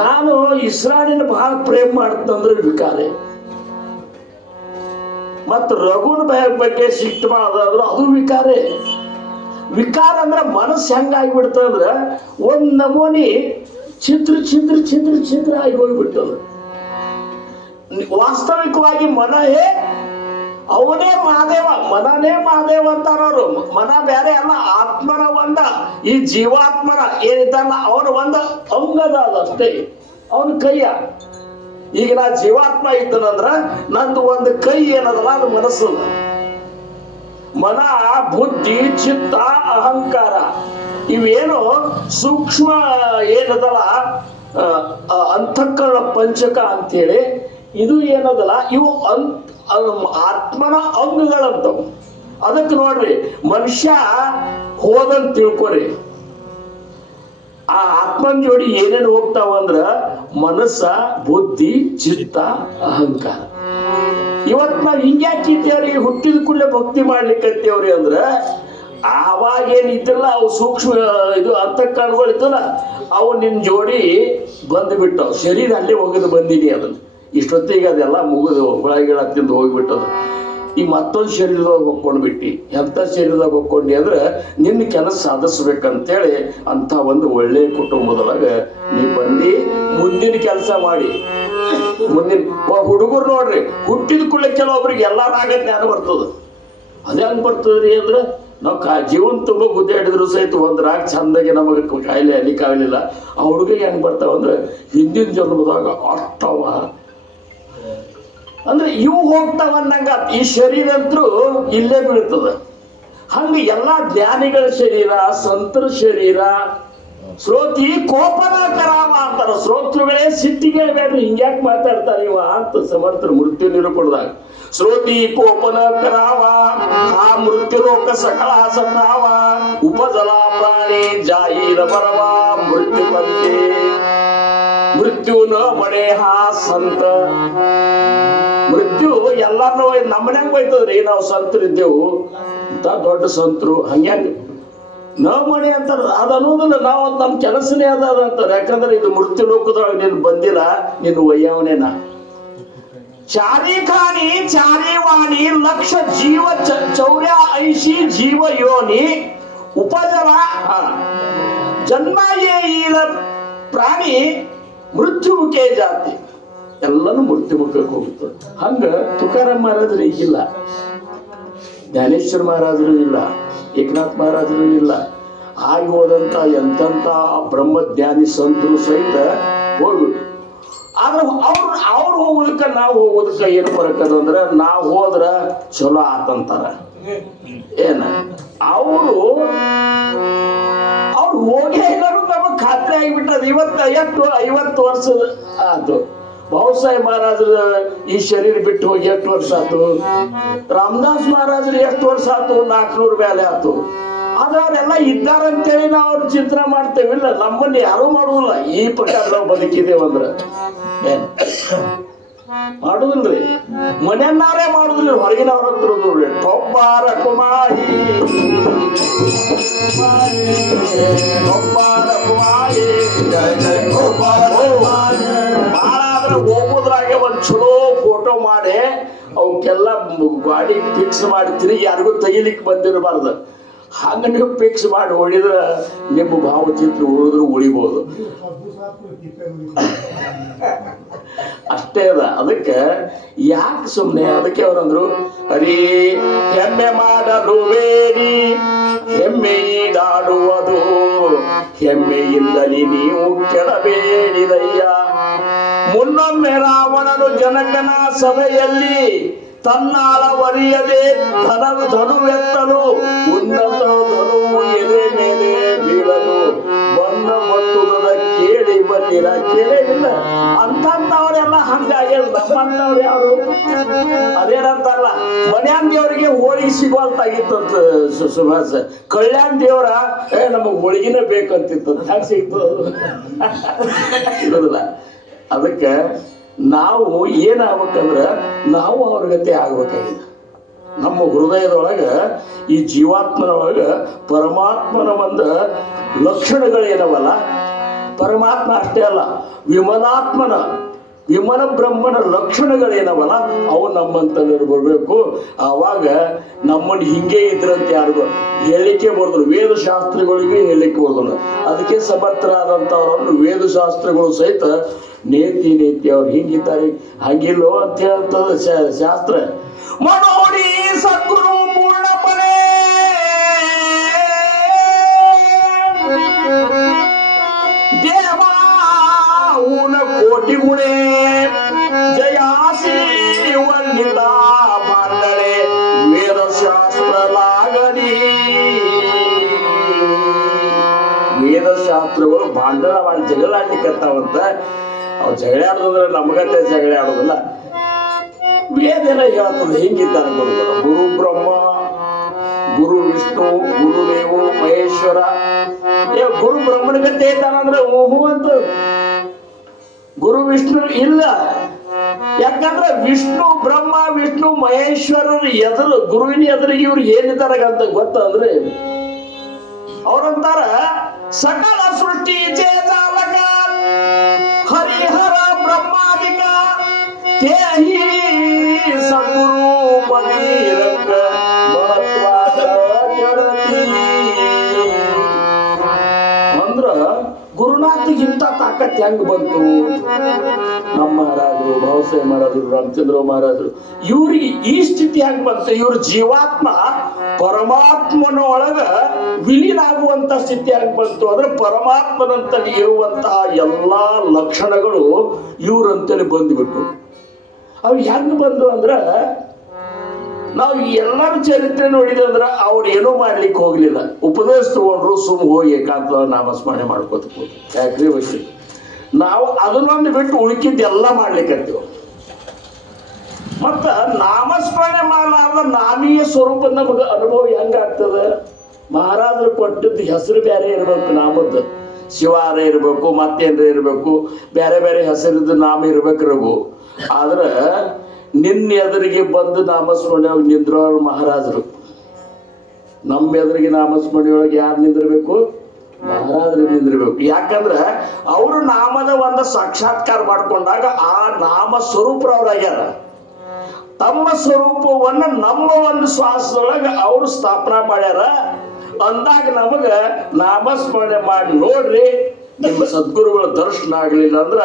ನಾನು ಇಸ್ರಾಣಿನ ಬಹಳ ಪ್ರೇಮ ಮಾಡ್ತಂದ್ರೆ ವಿಕಾರ ಮತ್ತ ರಘುನ ಬಗ್ಗೆ ಸಿಟ್ಟು ಮಾಡೋದಾದ್ರು ಅದು ವಿಕಾರೇ ವಿಕಾರ ಅಂದ್ರೆ ಮನಸ್ಸು ಹೆಂಗಾಗಿಬಿಡ್ತಂದ್ರ ಒಂದ್ ನಮೂನಿ ಚಿತ್ರ ಚಿತ್ರ ಚಿತ್ರ ಚಿತ್ರ ಆಗಿ ಹೋಗ್ಬಿಟ್ಟದ. ವಾಸ್ತವಿಕವಾಗಿ ಮನವೇ ಅವನೇ ಮಹಾದೇವ, ಮನನೇ ಮಹಾದೇವ ಅಂತಾರ ಅವರು. ಮನ ಬೇರೆ ಅಲ್ಲ, ಆತ್ಮನ ಒಂದ, ಈ ಜೀವಾತ್ಮನ ಏನಿದ್ದಲ್ಲ ಅವನ ಒಂದ ಅಂಗದ ಅದಷ್ಟೇ, ಅವನ ಕೈಯ. ಈಗ ನಾ ಜೀವಾತ್ಮ ಇದ್ದನಂದ್ರ ನಂದು ಒಂದು ಕೈ ಏನದಲ್ಲ ಅದು ಮನಸ್ಸು. ಮನ, ಬುದ್ಧಿ, ಚಿತ್ತ, ಅಹಂಕಾರ ಇವೇನು ಸೂಕ್ಷ್ಮ ಏನದಲ್ಲ ಅಂತಃಕರಣ ಪಂಚಕ ಅಂತೇಳಿ ಇದು ಏನದಲ್ಲ ಇವು ಆತ್ಮನ ಅಂಗಗಳಂತವು. ಅದಕ್ಕೆ ನೋಡ್ರಿ, ಮನುಷ್ಯ ಹೋದಂತ ತಿಳ್ಕೊರಿ, ಆ ಆತ್ಮನ ಜೋಡಿ ಏನೇನು ಹೋಗ್ತಾವಂದ್ರ ಮನಸ್ಸ, ಬುದ್ಧಿ, ಚಿತ್ತ, ಅಹಂಕಾರ. ಇವತ್ ನಾವ್ ಹಿಂಗ್ಯಾಕಿದ್ದೇವ್ರಿ, ಹುಟ್ಟಿದ ಕೂಡಲೇ ಭಕ್ತಿ ಮಾಡ್ಲಿಕ್ಕತ್ತೇವ್ರಿ ಅಂದ್ರ ಆವಾಗೇನಿದ್ದಲ್ಲ ಅವು ಸೂಕ್ಷ್ಮ ಇದು ಅಂತಃಕರಣಗಳು ಇದ್ದಲ್ಲ ಅವು ನಿನ್ ಜೋಡಿ ಬಂದ್ಬಿಟ್ಟವು. ಶರೀರ ಅಲ್ಲೇ ಹೋಗಿದ್ದು ಬಂದಿನಿ, ಅದನ್ನ ಇಷ್ಟೊತ್ತಿಗೆ ಅದೆಲ್ಲ ಮುಗಿದು ಹೊಳಗಿಳ ತಿಂದು ಹೋಗ್ಬಿಟ್ಟದ. ಈ ಮತ್ತೊಂದು ಶರೀರದಾಗ ಹೊಕ್ಕೊಂಡ್ಬಿಟ್ಟಿ. ಎಂಥ ಶರೀರದಾಗ ಹೊಕ್ಕೊಂಡಿ ಅಂದ್ರೆ ನಿನ್ನ ಕೆಲಸ ಸಾಧಿಸ್ಬೇಕಂತೇಳಿ ಅಂತ ಒಂದು ಒಳ್ಳೆ ಕುಟುಂಬದೊಳಗ ನೀ ಬಂದು ಮುಂದಿನ ಕೆಲಸ ಮಾಡಿ. ಮುಂದಿನ ಹುಡುಗರು ನೋಡ್ರಿ, ಹುಟ್ಟಿದ ಕೂಡಲೇ ಕೆಲವೊಬ್ರಿಗೆ ಎಲ್ಲಾರಾಗ ಜ್ಞಾನ ಬರ್ತದ. ಅದೇ ಹಂಗೆ ಬರ್ತದ್ರಿ ಅಂದ್ರೆ ನಾವು ಜೀವನ ತುಂಬ ಗುದ್ದೆ ಹಿಡಿದ್ರು ಸಹಿತ ಒಂದ್ರಾಗ ಚಂದಾಗಿ ನಮಗೆ ಕಾಯಿಲೆ ಅಲಿಕ್ಕಾಗಲಿಲ್ಲ. ಆ ಹುಡುಗಿಗೆ ಹೆಂಗೆ ಬರ್ತಾವ ಅಂದ್ರೆ ಹಿಂದಿನ ಜನ್ಮದಾಗ ಅಷ್ಟವ ಅಂದ್ರೆ ಇವು ಹೋಗ್ತಾವ ಅನ್ನಂಗ ಈ ಶರೀರ ಅಂತೂ ಇಲ್ಲೇ ಬೀಳ್ತದ. ಹಂಗ ಎಲ್ಲಾ ಜ್ಞಾನಿಗಳ ಶರೀರ, ಸಂತರ ಶರೀರ, ಶ್ರೋತಿ ಕೋಪನ ಕರಾಮ ಅಂತಾರ. ಶ್ರೋತೃಗಳೇ ಸಿಟ್ಟಿಗೆ ಬೇಡ್ರಿ, ಹಿಂಗ್ಯಾಕೆ ಮಾತಾಡ್ತಾರೆ ಇವ ಅಂತ ಸಮರ್ಥರು ಮೃತ್ಯು ನಿರೂಪಣದಾಗ. ಶ್ರೋತಿ ಕೋಪನ ಕರಾವ ಆ ಮೃತ್ಯು ಲೋಕ ಸಕಲ ಸಕಾವ ಉಪಜಲ ಪ್ರಾಣಿ ಜಾಹೀರ ಬರವ ಮೃತ್ಯು ಬಂತೆ ಮೃತ್ಯು ನ ಮಣೆ ಹಾ ಸಂತ. ಮೃತ್ಯು ಎಲ್ಲಾರು ನಮ್ಮನ್ಯಾಂಗ ಹೋಯ್ತದ್ರಿ, ನಾವು ಸಂತರಿದ್ದೆವು ಅಂತ ದೊಡ್ಡ ಸಂತರು ಹಂಗ್ಯಾಂಗ ನ ಮಣೆ ಅಂತಾರ. ಅದ ಅನ್ನೋದಿಲ್ಲ, ನಾವು ನಮ್ ಕೆಲಸನೇ ಅದ ಅಂತಾರೆ. ಯಾಕಂದ್ರೆ ಇದು ಮೃತ್ಯು ಲೋಕದೊಳಗೆ ನೀನು ಬಂದಿಲ್ಲ, ನೀನು ಒಯ್ಯವನೇನ. ಚಾರಿ ಖಾನಿ ಚಾರಿ ವಾಣಿ ಲಕ್ಷ ಜೀವ ಚೌರ್ಯ ಐಶಿ ಜೀವ ಯೋನಿ ಉಪಜಲ ಜನ್ಮ ಈಲ ಪ್ರಾಣಿ ಮೃತ್ಯುಮುಖೇ ಜಾತಿ. ಎಲ್ಲನೂ ಮೃತ್ಯುಮುಖಕ್ಕೆ ಹೋಗ್ತದೆ. ಹಂಗ ತುಕಾರಾಮ್ ಮಹಾರಾಜರು ಈಗಿಲ್ಲ, ಜ್ಞಾನೇಶ್ವರ ಮಹಾರಾಜರು ಇಲ್ಲ, ಏಕನಾಥ್ ಮಹಾರಾಜರು ಇಲ್ಲ. ಆಗಿ ಹೋದಂತ ಎಂತೆಂತ ಬ್ರಹ್ಮಜ್ಞಾನಿ ಸಂತರು ಸಹಿತ ಹೋಗ್ಬಿಟ್ಟು. ಆದ್ರೆ ಅವ್ರು ಹೋಗೋದಕ್ಕ ನಾವು ಹೋಗೋದಕ್ಕ ಏನು ಬರಕದ ಅಂದ್ರೆ ನಾವು ಹೋದ್ರ ಚಲೋ ಆತಂತಾರ. ಏನ ಅವ್ರು ಹೋಗೇ ಇಲ್ಲರೂ ನಮಗ್ ಖಾತ್ರಿ ಆಗಿಬಿಟ್ಟದ. 50 ವರ್ಷ ಆತು. ಬಾಬಾಸಾಹೇಬ್ ಮಹಾರಾಜರ ಈ ಶರೀರ ಬಿಟ್ಟು ಹೋಗಿ ಎಷ್ಟು ವರ್ಷ ಆತು. ರಾಮದಾಸ್ ಮಹಾರಾಜರು ಎಷ್ಟು ವರ್ಷ ಆತು, 400 ಮೇಲೆ ಆತು. ಆದ್ರೆ ಅವರೆಲ್ಲ ಇದ್ದಾರಂತೇಳಿ ನಾವು ಅವ್ರ ಚಿಂತನೆ ಮಾಡ್ತೇವಿಲ್ಲ. ನಮ್ಮಲ್ಲಿ ಯಾರು ಮಾಡುದಿಲ್ಲ. ಈ ಪ್ರಕಾರ ನಾವು ಬದುಕಿದೇವಂದ್ರ ಏನ್ ಮಾಡುದಿಲ್ರಿ, ಮನೆಯನ್ನಾರೇ ಮಾಡುದಿಲ್ಲ, ಹೊರಗಿನವ್ರ ಹತ್ತಿರದ್ರಿ. ಟೊಬ್ಬಾರ ಕುಮಾರಿ ಬಾಳ ಆದ್ರೆ ಹೋಗೋದ್ರಾಗೆ ಒಂದ್ ಚಲೋ ಫೋಟೋ ಮಾಡಿ ಅವಕ್ಕೆಲ್ಲ ಗಾಡಿ ಫಿಕ್ಸ್ ಮಾಡಿ ತಿರುಗಿ ಯಾರಿಗೂ ತೆಗಿಲಿಕ್ಕೆ ಬಂದಿರಬಾರ್ದು. ಹಂಗ ನೀವು ಫಿಕ್ಸ್ ಮಾಡಿ ಹೊಡಿದ್ರ ನಿಮ್ಮ ಭಾವಚಿತ್ರ ಉಳಿದ್ರು ಉಳಿಬಹುದು. ಅಷ್ಟೇ ಅದ. ಅದಕ್ಕೆ ಯಾಕೆ ಸುಮ್ಮನೆ ಅದಕ್ಕೆ ಅವರಂದ್ರು ಹರಿ ಹೆಮ್ಮೆ ಮಾಡಲು ಬೇಡಿ ಹೆಮ್ಮೆ ಈಡಾಡುವುದು ಹೆಮ್ಮೆಯಿಂದಲೇ ನೀವು ಕೆಡಬೇಡಿದಯ್ಯ. ಮುನ್ನೊಮ್ಮೆ ರಾವಣನು ಜನಕನ ಸಭೆಯಲ್ಲಿ ತನ್ನಾಳವರಿಯದೆ ಧನುವೆತ್ತಲು ಉನ್ನತ ಧನುವು ಎದೆ ಮೇಲೆ ಬೀಳಲು ಬಣ್ಣ ಮಟ್ಟುದ ಕೇಳಿ ಬಂದಿರ ಕೇಳಿಲ್ಲ ಅಂತವ್ರೆಲ್ಲ ಹಂಗಾಗ್ಯದ. ನಮ್ಮಂತವ್ರು ಯಾರು ಅದೇನಂತಾರಲ್ಲ, ಮನ್ಯಾನ್ ದೇವ್ರಿಗೆ ಹೋಳಿಗೆ ಸಿಗುವಂತಾಗಿತ್ತಂತ ಸುಭಾಷ. ಕಲ್ಯಾಣ ದೇವ್ರ ನಮಗ್ ಹೋಳಿಗೆನೇ ಬೇಕಂತಿತ್ತು. ಹ್ಯಾಕ್ ಸಿಗ್ತದ ಇರೋದಿಲ್ಲ. ಅದಕ್ಕೆ ನಾವು ಏನಾಗ್ಬೇಕಂದ್ರ ನಾವು ಅವ್ರ ಗತಿ ಆಗ್ಬೇಕಾಗಿದೆ. ನಮ್ಮ ಹೃದಯದೊಳಗ ಈ ಜೀವಾತ್ಮನೊಳಗ ಪರಮಾತ್ಮನ ಒಂದು ಲಕ್ಷಣಗಳೇನವಲ್ಲ, ಪರಮಾತ್ಮ ಅಷ್ಟೇ ಅಲ್ಲ, ವಿಮಲಾತ್ಮನ ವಿಮಲ ಬ್ರಹ್ಮನ ಲಕ್ಷಣಗಳೇನವಲ್ಲ ಅವು ನಮ್ಮಂತಲ್ಲಿ ಬರಬೇಕು. ಆವಾಗ ನಮ್ಮನ್ನು ಹಿಂಗೆ ಇದ್ರಂತ ಯಾರಿಗೂ ಹೇಳಿಕೆ ಬರ್ದ್ರು, ವೇದಶಾಸ್ತ್ರಿಗಳಿಗೆ ಹೇಳಿಕೆ ಬರ್ದ್ರು. ಅದಕ್ಕೆ ಸಮರ್ಥರಾದಂಥವ್ರನ್ನು ವೇದಶಾಸ್ತ್ರಗಳು ಸಹಿತ ನೇತಿ ಅವ್ರು ಹಿಂಗಿದ್ದಾರೆ ಹಂಗಿಲ್ಲೋ ಅಂತ ಹೇಳ್ತದ ಶಾಸ್ತ್ರ. ಮನೋಡಿ ಸದ್ಗುರು ಪೂರ್ಣಪನೆ ದೇವಾ ಊನ ಕೋಟಿ ಗುಣೆ ಜಯಾಸಿ ವಂದಿತ ಬಾಂಧಳೆ ವೇದಶಾಸ್ತ್ರ ಲಾಗಡಿ. ವೇದಶಾಸ್ತ್ರಗಳು ಭಾಂಡಣ ಮಾಡಿ ಜಗಳ ಆಡ್ಲಿಕ್ಕತ್ತಾವಂತ. ಅವ್ ಜಗಳ ಆಡೋದಂದ್ರೆ ನಮಗತ್ತೆ ಜಗಳ ಆಡೋದಿಲ್ಲ. ವೇದನ ಹೇಳ್ತದೆ ಹಿಂಗಿದ್ದಾನೆ ಗುರುಗಳು. ಗುರು ಬ್ರಹ್ಮ, ಗುರು ವಿಷ್ಣು, ಗುರುದೇವು ಮಹೇಶ್ವರ. ಗುರು ಬ್ರಹ್ಮನಿಗತ್ತೆ ಇದ್ದಾನಂದ್ರೆ ಓಹೋ ಅಂತ. ಗುರು ವಿಷ್ಣು ಇಲ್ಲ. ಯಾಕಂದ್ರೆ ವಿಷ್ಣು ಬ್ರಹ್ಮ ವಿಷ್ಣು ಮಹೇಶ್ವರರು ಎದುರು ಗುರುವಿನ ಎದುರಿಗೆ ಇವ್ರು ಏನಿದ್ದಾರೆ ಅಂತ ಗೊತ್ತಂದ್ರೆ ಅವ್ರಂತಾರ ಸಕಲ ಸೃಷ್ಟಿ ಚೇತಾಲಕ ಹರಿಹರ ಬ್ರಹ್ಮಾದಿಕ ತೇಹಿ ಸದ್ಗುರು ಮದೀರಕ ಮಹತ್ವಾದ ಜಡತಿ. ಅಂದ್ರ ಗುರುನಾಥಗಿಂತ ತಾಕತ್ ಹೆಂಗ್ ಬಂತು? ನಮ್ಮ ಮಹಾರಾಜರು, ಭಾವಸಾಹೇಬ್ ಮಹಾರಾಜರು, ರಾಮಚಂದ್ರ ಮಹಾರಾಜರು ಇವ್ರಿಗೆ ಈ ಸ್ಥಿತಿ ಹೆಂಗ್ ಬಂತು? ಇವ್ರ ಜೀವಾತ್ಮ ಪರಮಾತ್ಮನ ಒಳಗ ವಿಲೀನ ಆಗುವಂತ ಸ್ಥಿತಿ ಹೆಂಗ್ ಬಂತು ಅಂದ್ರೆ ಪರಮಾತ್ಮನಂತಲ್ಲಿ ಇರುವಂತಹ ಎಲ್ಲಾ ಲಕ್ಷಣಗಳು ಇವ್ರಂತಲ್ಲಿ ಬಂದ್ಬಿಟ್ಟು. ಅವು ಹೆಂಗ್ ಬಂದು ಅಂದ್ರ ನಾವು ಎಲ್ಲರ ಚರಿತ್ರೆ ನೋಡಿದಂದ್ರ ಅವ್ರು ಏನೋ ಮಾಡ್ಲಿಕ್ಕೆ ಹೋಗ್ಲಿಲ್ಲ. ಉಪದೇಶ ತಗೊಂಡ್ರು, ಸುಮ್ ಹೋಗಿ ಏಕಾಂತ ನಾಮಸ್ಮರಣೆ ಮಾಡ್ಕೋತ ಯಾಕ್ರಿ ವಸಿ ನಾವು ಅದನ್ನೊಂದು ಬಿಟ್ಟು ಉಳ್ಕಿದ್ದೆಲ್ಲ ಮಾಡ್ಲಿಕ್ಕತ್ತೀವಿ. ಮತ್ತ ನಾಮಸ್ಮರಣೆ ಮಾಡಲಾರ್ದ ನಾಮೀಯ ಸ್ವರೂಪ ನಮಗ ಅನುಭವ ಹೆಂಗಾಗ್ತದ? ಮಹಾರಾಜರು ಕೊಟ್ಟದ್ದು ಹೆಸರು ಬೇರೆ ಇರ್ಬೇಕು, ನಾಮದ್ದು ಶಿವಾರ ಇರ್ಬೇಕು, ಮತ್ತೇನ್ರ ಇರ್ಬೇಕು, ಬೇರೆ ಬೇರೆ ಹೆಸರಿದ್ದು ನಾಮ ಇರ್ಬೇಕ್ರಗು. ಆದ್ರ ನಿನ್ನ ಎದುರಿಗೆ ಬಂದು ನಾಮಸ್ಮರಣೆ ಒಳಗೆ ನಿಂದ್ರೋರು ಮಹಾರಾಜರು. ನಮ್ಮ ಎದುರಿಗೆ ನಾಮಸ್ಮರಣೆ ಒಳಗೆ ಯಾರು ನಿಂದಿರ್ಬೇಕು? ಮಹಾರಾಜರು ನಿಂದಿರ್ಬೇಕು. ಯಾಕಂದ್ರ ಅವರು ನಾಮದ ಒಂದು ಸಾಕ್ಷಾತ್ಕಾರ ಮಾಡ್ಕೊಂಡಾಗ ಆ ನಾಮ ಸ್ವರೂಪರವ್ರಾಗ್ಯಾರ. ತಮ್ಮ ಸ್ವರೂಪವನ್ನ ನಮ್ಮ ಒಂದು ಶ್ವಾಸದೊಳಗೆ ಅವರು ಸ್ಥಾಪನಾ ಮಾಡ್ಯಾರ. ಅಂದಾಗ ನಮಗ ನಾಮಸ್ಮರಣೆ ಮಾಡಿ ನೋಡ್ರಿ, ನಿಮ್ಮ ಸದ್ಗುರುಗಳ ದರ್ಶನ ಆಗ್ಲಿಲ್ಲ ಅಂದ್ರ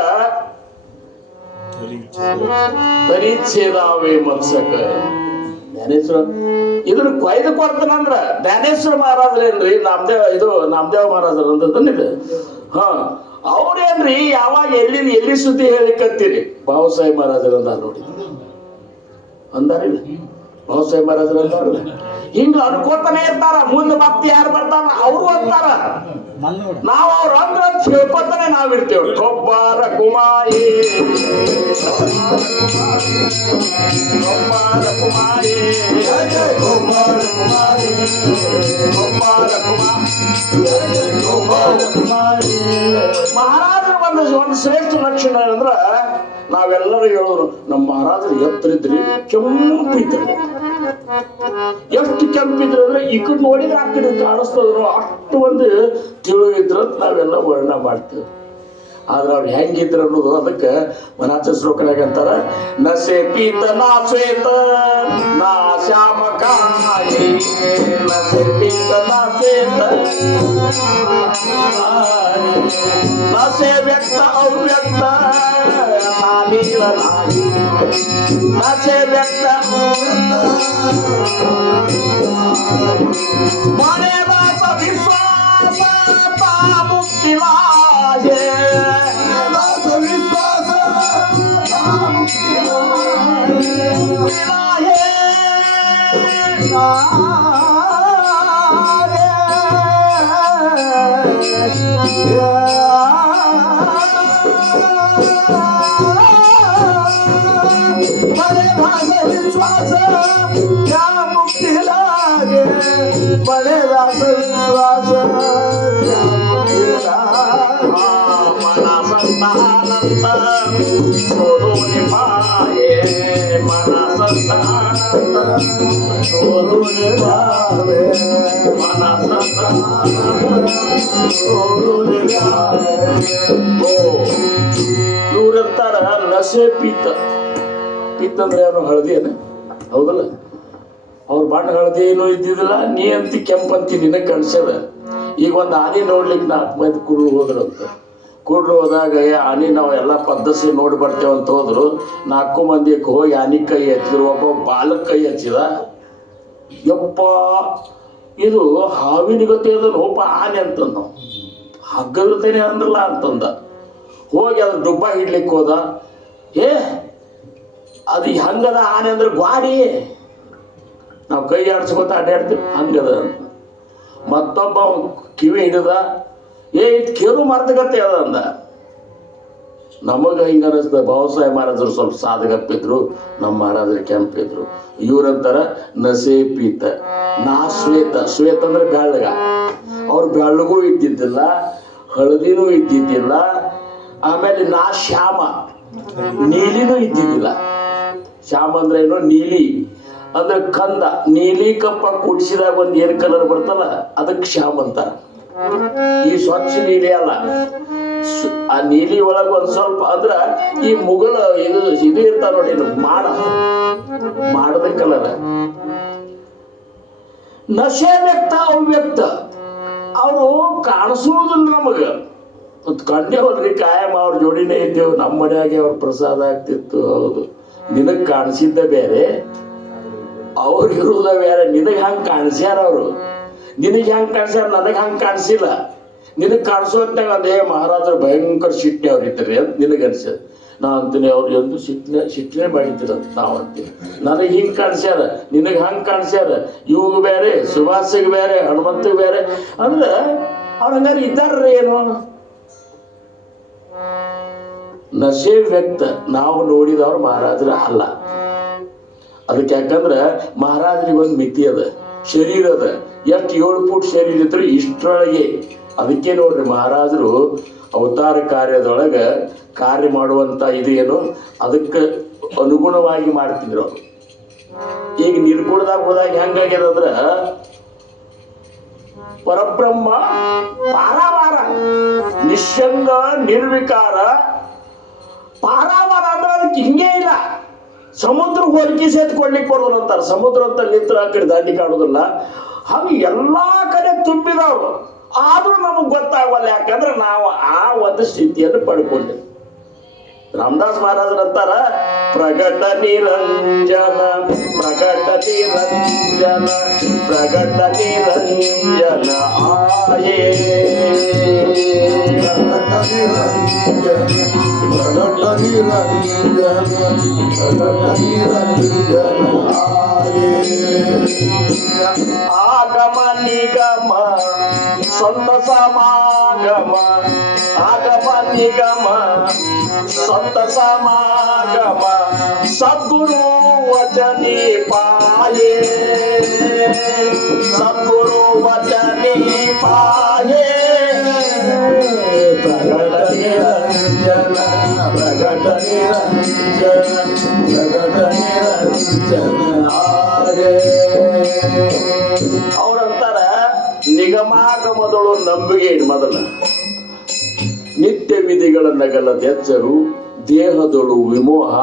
ದರಿಚ್ಛೇದಾವೇ ಮತ್ಸಕ. ಜ್ಞಾನೇಶ್ವರ ಇದನ್ನ ಕೊಯ್ದು ಕೊಡ್ತಾನಂದ್ರ ಜ್ಞಾನೇಶ್ವರ ಮಹಾರಾಜರೇನ್ರಿ? ನಾಮದೇವ ಮಹಾರಾಜರ ಅಂತಂದಿದೆ. ಅವ್ರೇನ್ರಿ ಯಾವಾಗ ಎಲ್ಲಿ ಸುದ್ದಿ ಹೇಳಿಕತ್ತೀರಿ? ಭಾವಸಾಹೇಬ್ ಮಹಾರಾಜರ ಅಂದ ನೋಡಿ ಅಂದಾರಿಲ್ಲ. ಭಾವಸಾಹೇಬ್ ಮಹಾರಾಜರ ಅಂದಾರಲ್ಲ. ಹಿಂಗ ಅನ್ಕೋತಾನೆ ಇರ್ತಾರ. ಮುಂದೆ ಮತ್ತೆ ಯಾರು ಬರ್ತಾರ ಅವರು ಅಂತಾರ. ನಾವು ಅವ್ರ ಅಂದ್ರ ಹೇಳ್ಕೊತಾನೆ ನಾವಿರ್ತೇವೆ. ಕೊಬ್ಬಾರ ಕುಮಾರಿ ಕೊಬ್ಬಾರ ಕುಮಾರಿ ಕೊಬ್ಬಾರ ಕುಮಾರಿ ಕೊಬ್ಬಾರ ಕುಮಾರಿ. ಮಹಾರಾಜರ ಒಂದು ಶ್ರೇಷ್ಠ ಲಕ್ಷಣ ಏನಂದ್ರ ನಾವೆಲ್ಲರೂ ಹೇಳೋರು, ನಮ್ಮ ಮಹಾರಾಜರು ಎತ್ತರಿದ್ರಿ, ಕೆಂಪಿದ್ರಿ. ಎಷ್ಟು ಕೆಂಪಿದ್ರು ಅಂದ್ರೆ ಈ ಕಡೆ ನೋಡಿದ್ರೆ ಆ ಕಡೆ ಕಾಣಿಸ್ತದ್ರು, ಅಷ್ಟು ಒಂದು ತಿಳಿದ್ರ ನಾವೆಲ್ಲ ವರ್ಣ ಮಾಡ್ತೇವೆ. ಆದ್ರೆ ಅವ್ರು ಹೆಂಗಿದ್ರು ಅನ್ನೋದು ಅದಕ್ಕೆ ಮನಾಚ ಶ್ಲೋಕನಾಗ ಅಂತಾರ, ನಸೆ ಪೀತ ನಾ ಶ್ವೇತ ನಾ ಶ್ಯಾಮ ಕಾಯಿ, ನಸೆ ಪೀತ ನಾ ಶ್ವೇತ ನಸೆ ವ್ಯಕ್ತ ಅವ್ಯಕ್ತ ನಾ ನೀಲ ನಾಯಿ, ನಸೆ ವ್ಯಕ್ತ ಮನೆ ದಾಸ ವಿಶ್ವಾಸ ತಾ ಮುಕ್ತಿ ಲಾಜೆ, ದಾಸ ವಿಶ್ವಾಸ ತಾ ಮುಕ್ತಿ ಲಾಜೆ. बड़े दास विश्वास क्या मुक्ति लागे, बड़े दास विश्वास क्या मुक्ति लागे. मना संतानंद छोड़ो निभाए, मना ಇವ್ರಂತಾರ ನಶೆ ಪಿತ್ತ. ಪಿತ್ತ ಅಂದ್ರೆ ಯಾರು ಹಳದಿ ಅದ ಹೌದಲ್ಲ, ಅವ್ರ ಬಣ್ಣ ಹಳದಿ ಏನೂ ಇದ್ದಿದ್ದಿಲ್ಲ, ನೀ ಅಂತಿ ಕೆಂಪಂತಿ ನಿನಗೆ ಕಾಣಿಸ್ಯದ. ಈಗ ಒಂದು ಆನೆ ನೋಡ್ಲಿಕ್ಕೆ 4 ಮಂದಿ ಕುರುಡು ಹೋದ್ರಂತ. ಕುರುಡು ಹೋದಾಗ ಆನೆ ನಾವು ಎಲ್ಲ ಪದ್ಧತಿ ನೋಡಿ ಬರ್ತೇವೆ ಅಂತ ಹೋದ್ರು. 4 ಮಂದಿಗೆ ಹೋಗಿ ಆನೆ ಕೈ ಹಚ್ಚಿದ್ರು. ಒಬ್ಬ ಬಾಲಕ್ ಕೈ ಹಚ್ಚಿದ. ಯಪ್ಪ ಇದು ಹಾವಿನ ಗತಿ ಅದನ್ನು ಒಬ್ಬ ಆನೆ ಅಂತಂದ. ನಾವು ಹಗ್ಗಲ್ತೇನೆ ಅಂದ್ರಲ್ಲ ಅಂತಂದ. ಹೋಗಿ ಅದ್ರ ಡುಬ್ಬ ಹಿಡ್ಲಿಕ್ಕೆ ಹೋದ. ಅದು ಹಂಗದ ಆನೆ ಅಂದ್ರೆ ಗ್ವಾಡಿ, ನಾವು ಕೈ ಆಡಿಸ್ಕೊತ ಅಡ್ಡಾಡ್ತೀವಿ ಹಂಗದ ಅಂತ. ಮತ್ತೊಬ್ಬ ಕಿವಿ ಹಿಡಿದ. ಇದು ಕೇರು ಮರ್ತಗತ್ತೆ ಅದ ಅಂದ. ನಮಗೆ ಹಿಂಗ ಅನಿಸ್ತದೆ. ಬಾಬಾಸಾಹೇಬ್ ಮಹಾರಾಜರು ಸ್ವಲ್ಪ ಸಾಧಗಪ್ಪಿದ್ರು, ನಮ್ಮ ಮಹಾರಾಜರು ಕೆಂಪಿದ್ರು. ಇವ್ರಂತಾರ ನಸೆ ಪೀತ. ನಾ ಶ್ವೇತ. ಶ್ವೇತ ಅಂದ್ರೆ ಬೆಳ್ಳಗ. ಅವ್ರು ಬೆಳ್ಳಗೂ ಇದ್ದಿದ್ದಿಲ್ಲ, ಹಳದಿನೂ ಇದ್ದಿದ್ದಿಲ್ಲ. ಆಮೇಲೆ ನಾ ಶ್ಯಾಮ, ನೀಲಿನೂ ಇದ್ದಿದ್ದಿಲ್ಲ. ಶ್ಯಾಮ ಅಂದ್ರೆ ಏನು? ನೀಲಿ ಅಂದ್ರೆ ಕಂದ. ನೀಲಿ ಕಪ್ಪ ಕುಡಿಸಿದಾಗ ಒಂದು ಏನ್ ಕಲರ್ ಬರ್ತಲ್ಲ ಅದಕ್ಕೆ ಶ್ಯಾಮ್ ಅಂತಾರ. ಈ ಸ್ವಚ್ಛ ನೀಲಿ ಅಲ್ಲ, ಆ ನೀಲಿ ಒಳಗ ಒಂದ್ ಸ್ವಲ್ಪ ಅಂದ್ರ ಈ ಮುಗಳ ಇದು ಇರ್ತಾವ ನೋಡಿ, ಮಾಡದ ಕಲರ್. ನಶೆ ವ್ಯಕ್ತ ಅವ್ಯಕ್ತ. ಅವರು ಕಾಣಿಸುವುದಿಲ್ಲ ನಮಗ. ಕಂಡೇವಲ್ರಿ ಕಾಯಂ ಅವ್ರ ಜೋಡಿನೇ ಇದ್ದೇವು. ನಮ್ಮ ಮನೆಯಾಗೆ ಅವ್ರ ಪ್ರಸಾದ ಆಗ್ತಿತ್ತು. ಹೌದು, ನಿನಗ್ ಕಾಣಿಸಿದ್ದ ಬೇರೆ, ಅವ್ರು ಇರುವುದ ಬೇರೆ. ನಿನಗೆ ಹಂಗೆ ಕಾಣಿಸ್ಯಾರ ಅವರು. ನಿನಗೆ ಹೆಂಗೆ ಕಾಣಿಸ್ಯಾರ, ನನಗೆ ಹಂಗೆ ಕಾಣಿಸಿಲ್ಲ. ನಿನಗೆ ಕಾಣಿಸೋತ್ನಾಗ ಅಂದೇ ಮಹಾರಾಜರು ಭಯಂಕರ ಶಿಟ್ಟೆ ಅವ್ರು ಇದ್ದಾರೆ ಅಂತ ನಿನಗೆ ಅನ್ಸದ. ನಾ ಅಂತೀನಿ ಅವ್ರು ಎಂದು ಶಿಟ್ಟನೆ ಮಾಡಿದ್ದೀರಂತ ನಾವು ಅಂತೀವಿ. ನನಗೆ ಹಿಂಗೆ ಕಾಣಿಸ್ಯಾರ, ನಿನಗೆ ಹಂಗೆ ಕಾಣಿಸ್ಯಾರ. ಇವಾಗ ಬೇರೆ, ಸುಭಾಷಿಗೆ ಬೇರೆ, ಹನುಮಂತಿಗೆ ಬೇರೆ ಅಂದ್ರೆ ಅವ್ರು ಹಂಗಾರೆ ಇದ್ದಾರ್ರಿ ಏನು? ನಶೆ ವ್ಯಕ್ತ. ನಾವು ನೋಡಿದವ್ರು ಮಹಾರಾಜರ ಅಲ್ಲ. ಅದಕ್ಕೆ ಯಾಕಂದ್ರೆ ಮಹಾರಾಜರಿಗೆ ಒಂದು ಮಿತಿ ಅದ, ಶರೀರ ಅದ. ಎಷ್ಟು 7 ಫೂಟ್ ಶರೀರ ಇದ್ರೆ ಇಷ್ಟರೊಳಗೆ. ಅದಕ್ಕೆ ನೋಡ್ರಿ ಮಹಾರಾಜರು ಅವತಾರ ಕಾರ್ಯದೊಳಗ ಕಾರ್ಯ ಮಾಡುವಂತ ಇದು ಏನು ಅದಕ್ಕೆ ಅನುಗುಣವಾಗಿ ಮಾಡ್ತಿದ್ರು ಅವರು. ಈಗ ನಿರ್ಗುಣದಾಗ ಹೋದಾಗ ಹೆಂಗಾಗ್ಯದ ಅಂದ್ರ ಪರಬ್ರಹ್ಮ ಪಾರಾವಾರ, ನಿಶ್ಚಂಗ ನಿರ್ವಿಕಾರ. ಪಾರಾವಾರ ಅಂದ್ರೆ ಅದಕ್ಕೆ ಹಿಂಗೇ ಇಲ್ಲ. ಸಮುದ್ರ ಹೋಲಿಕೆ ಸೇತ್ಕೊಡ್ಲಿಕ್ಕೆ ಬರೋದು ಅಂತಾರೆ. ಸಮುದ್ರ ಅಂತ ನಿಂತರ ಆ ಕಡೆ ದಾಂಡಿ ಕಾಣೋದಿಲ್ಲ. ಹಂಗೆ ಎಲ್ಲಾ ಕಡೆ ತುಂಬಿದವರು. ಆದ್ರೂ ನಮಗ್ ಗೊತ್ತಾಗಲ್ಲ. ಯಾಕಂದ್ರೆ ನಾವು ಆ ಒಂದು ಸ್ಥಿತಿಯನ್ನು ಪಡ್ಕೊಂಡೆ. ರಾಮದಾಸ್ ಮಹಾರಾಜರು ಅಂತಾರ, ಪ್ರಗಟ ನಿರಂಜನ ಪ್ರಗಟ ನಿರಂಜನ ಪ್ರಗಟ ನಿರಂಜನ ಆಯೇ. ಪ್ರಗಟ ನಿರಂಜನ ಪ್ರಗಟ ನಿರಂಜನ ಆಯೇ. ಆಗಮ ನಿಗಮ ಸಂತ ಸಮಾಗಮ, ಆಗಮ ನಿಗಮ ಸಂತ ಸಮಾಗಮ, ಸದ್ಗುರು ವಚನಿ ಪಾಯೇ, ಸದ್ಗುರು ವಚನಿ ಪಾಯೇ. ಪ್ರಗಟ ನಿರಂಜನ ಪ್ರಗಟ ನಿರಂಜನ ಪ್ರಗಟ ನಿರಂಜನ ಆಯೇ. ಅವ್ರಂತಾರ ನಿಗಮಾಗಮದಳು ನಂಬಿಕೆ ಮೊದಲ. ನಿತ್ಯ ವಿಧಿಗಳನ್ನಗಲದೆಚ್ಚರು, ದೇಹದಳು ವಿಮೋಹ,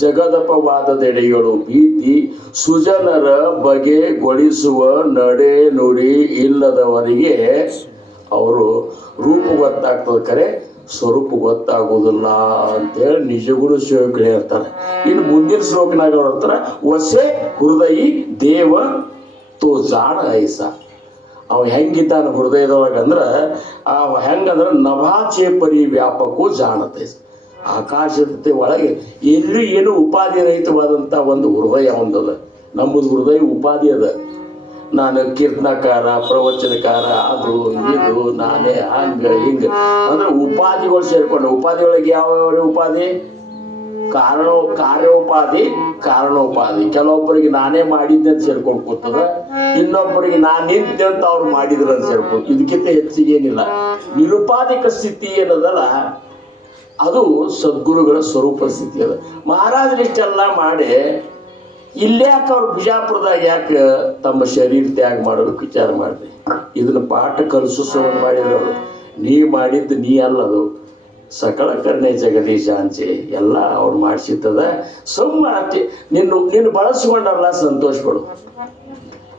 ಜಗದಪವಾದದೆಡೆಗಳು ಭೀತಿ, ಸುಜನರ ಬಗೆಗೊಳಿಸುವ ನಡೆ ನುಡಿ ಇಲ್ಲದವರಿಗೆ ಅವರು ರೂಪ ಗೊತ್ತಾಗ್ತದೆ, ಕರೆ ಸ್ವರೂಪ ಗೊತ್ತಾಗುವುದಿಲ್ಲ ಅಂತೇಳಿ ನಿಜಗುರು ಶಿವಕಳಿ ಹೇಳ್ತಾರೆ. ಇನ್ನು ಮುಂದಿನ ಶ್ಲೋಕನಾಗ ಅವ್ರು ಹೇಳ್ತಾರೆ, ವಸೆ ಹೃದಯಿ ದೇವ ತೋ ಜಾಣ ಐಸ. ಅವ ಹೆಂಗಿದ್ದಾನ ಹೃದಯದೊಳಗೆ ಅಂದ್ರೆ ಅವ ಹೆಂಗಂದ್ರೆ ನಭಾಚೆ ಪರಿ ವ್ಯಾಪಕೂ ಜಾಣತೆ. ಆಕಾಶದ ಒಳಗೆ ಎಲ್ಲೂ ಏನು ಉಪಾಧಿ ರಹಿತವಾದಂಥ ಒಂದು ಹೃದಯ ಒಂದದ. ನಮ್ಮದು ಹೃದಯ ಉಪಾಧಿ ಅದ. ನಾನು ಕೀರ್ತನಕಾರ, ಪ್ರವಚನಕಾರ, ಅದು ಇದು ನಾನೇ ಹಂಗ ಹಿಂಗ ಅಂದ್ರೆ ಉಪಾಧಿಗಳು ಸೇರ್ಕೊಂಡು. ಉಪಾಧಿಗಳಿಗೆ ಯಾವ ಉಪಾಧಿ? ಕಾರ್ಯೋಪಾಧಿ, ಕಾರಣೋಪಾಧಿ. ಕೆಲವೊಬ್ಬರಿಗೆ ನಾನೇ ಮಾಡಿದ್ದೆ ಅಂತ ಸೇರ್ಕೊಂಡು ಕೂತದ, ಇನ್ನೊಬ್ಬರಿಗೆ ನಾನು ನಿಂತೆ ಅಂತ ಅವ್ರು ಮಾಡಿದ್ರ ಅಂತ ಸೇರ್ಕೊಂಡು. ಇದಕ್ಕಿಂತ ಹೆಚ್ಚಿಗೆ ಏನಿಲ್ಲ. ನಿರುಪಾಧಿಕ ಸ್ಥಿತಿ ಏನದಲ್ಲ ಅದು ಸದ್ಗುರುಗಳ ಸ್ವರೂಪ ಸ್ಥಿತಿ ಅದ. ಮಹಾರಾಜರು ಇಷ್ಟೆಲ್ಲ ಮಾಡಿ ಇಲ್ಲಿ ಯಾಕೆ ಅವ್ರು ಬಿಜಾಪುರದಾಗ ಯಾಕೆ ತಮ್ಮ ಶರೀರ ತ್ಯಾಗ ಮಾಡೋದಕ್ಕೆ ವಿಚಾರ ಮಾಡಿದೆ. ಇದನ್ನ ಪಾಠ ಕಲಿಸೋ ಸಲುವಾಗಿ ಮಾಡಿದ್ರು ಅವರು. ನೀ ಮಾಡಿದ್ದು ನೀ ಅಲ್ಲದು, ಸಕಲ ಕರ್ಣೆ ಜಗದೀಶ ಅಂಚೆ ಎಲ್ಲ ಅವ್ರು ಮಾಡಿಸಿದ್ದದ. ಸುಮ್ಮನೆ ನಿನ್ನ ಬಳಸ್ಕೊಂಡಲ್ಲ, ಸಂತೋಷ ಪಡು.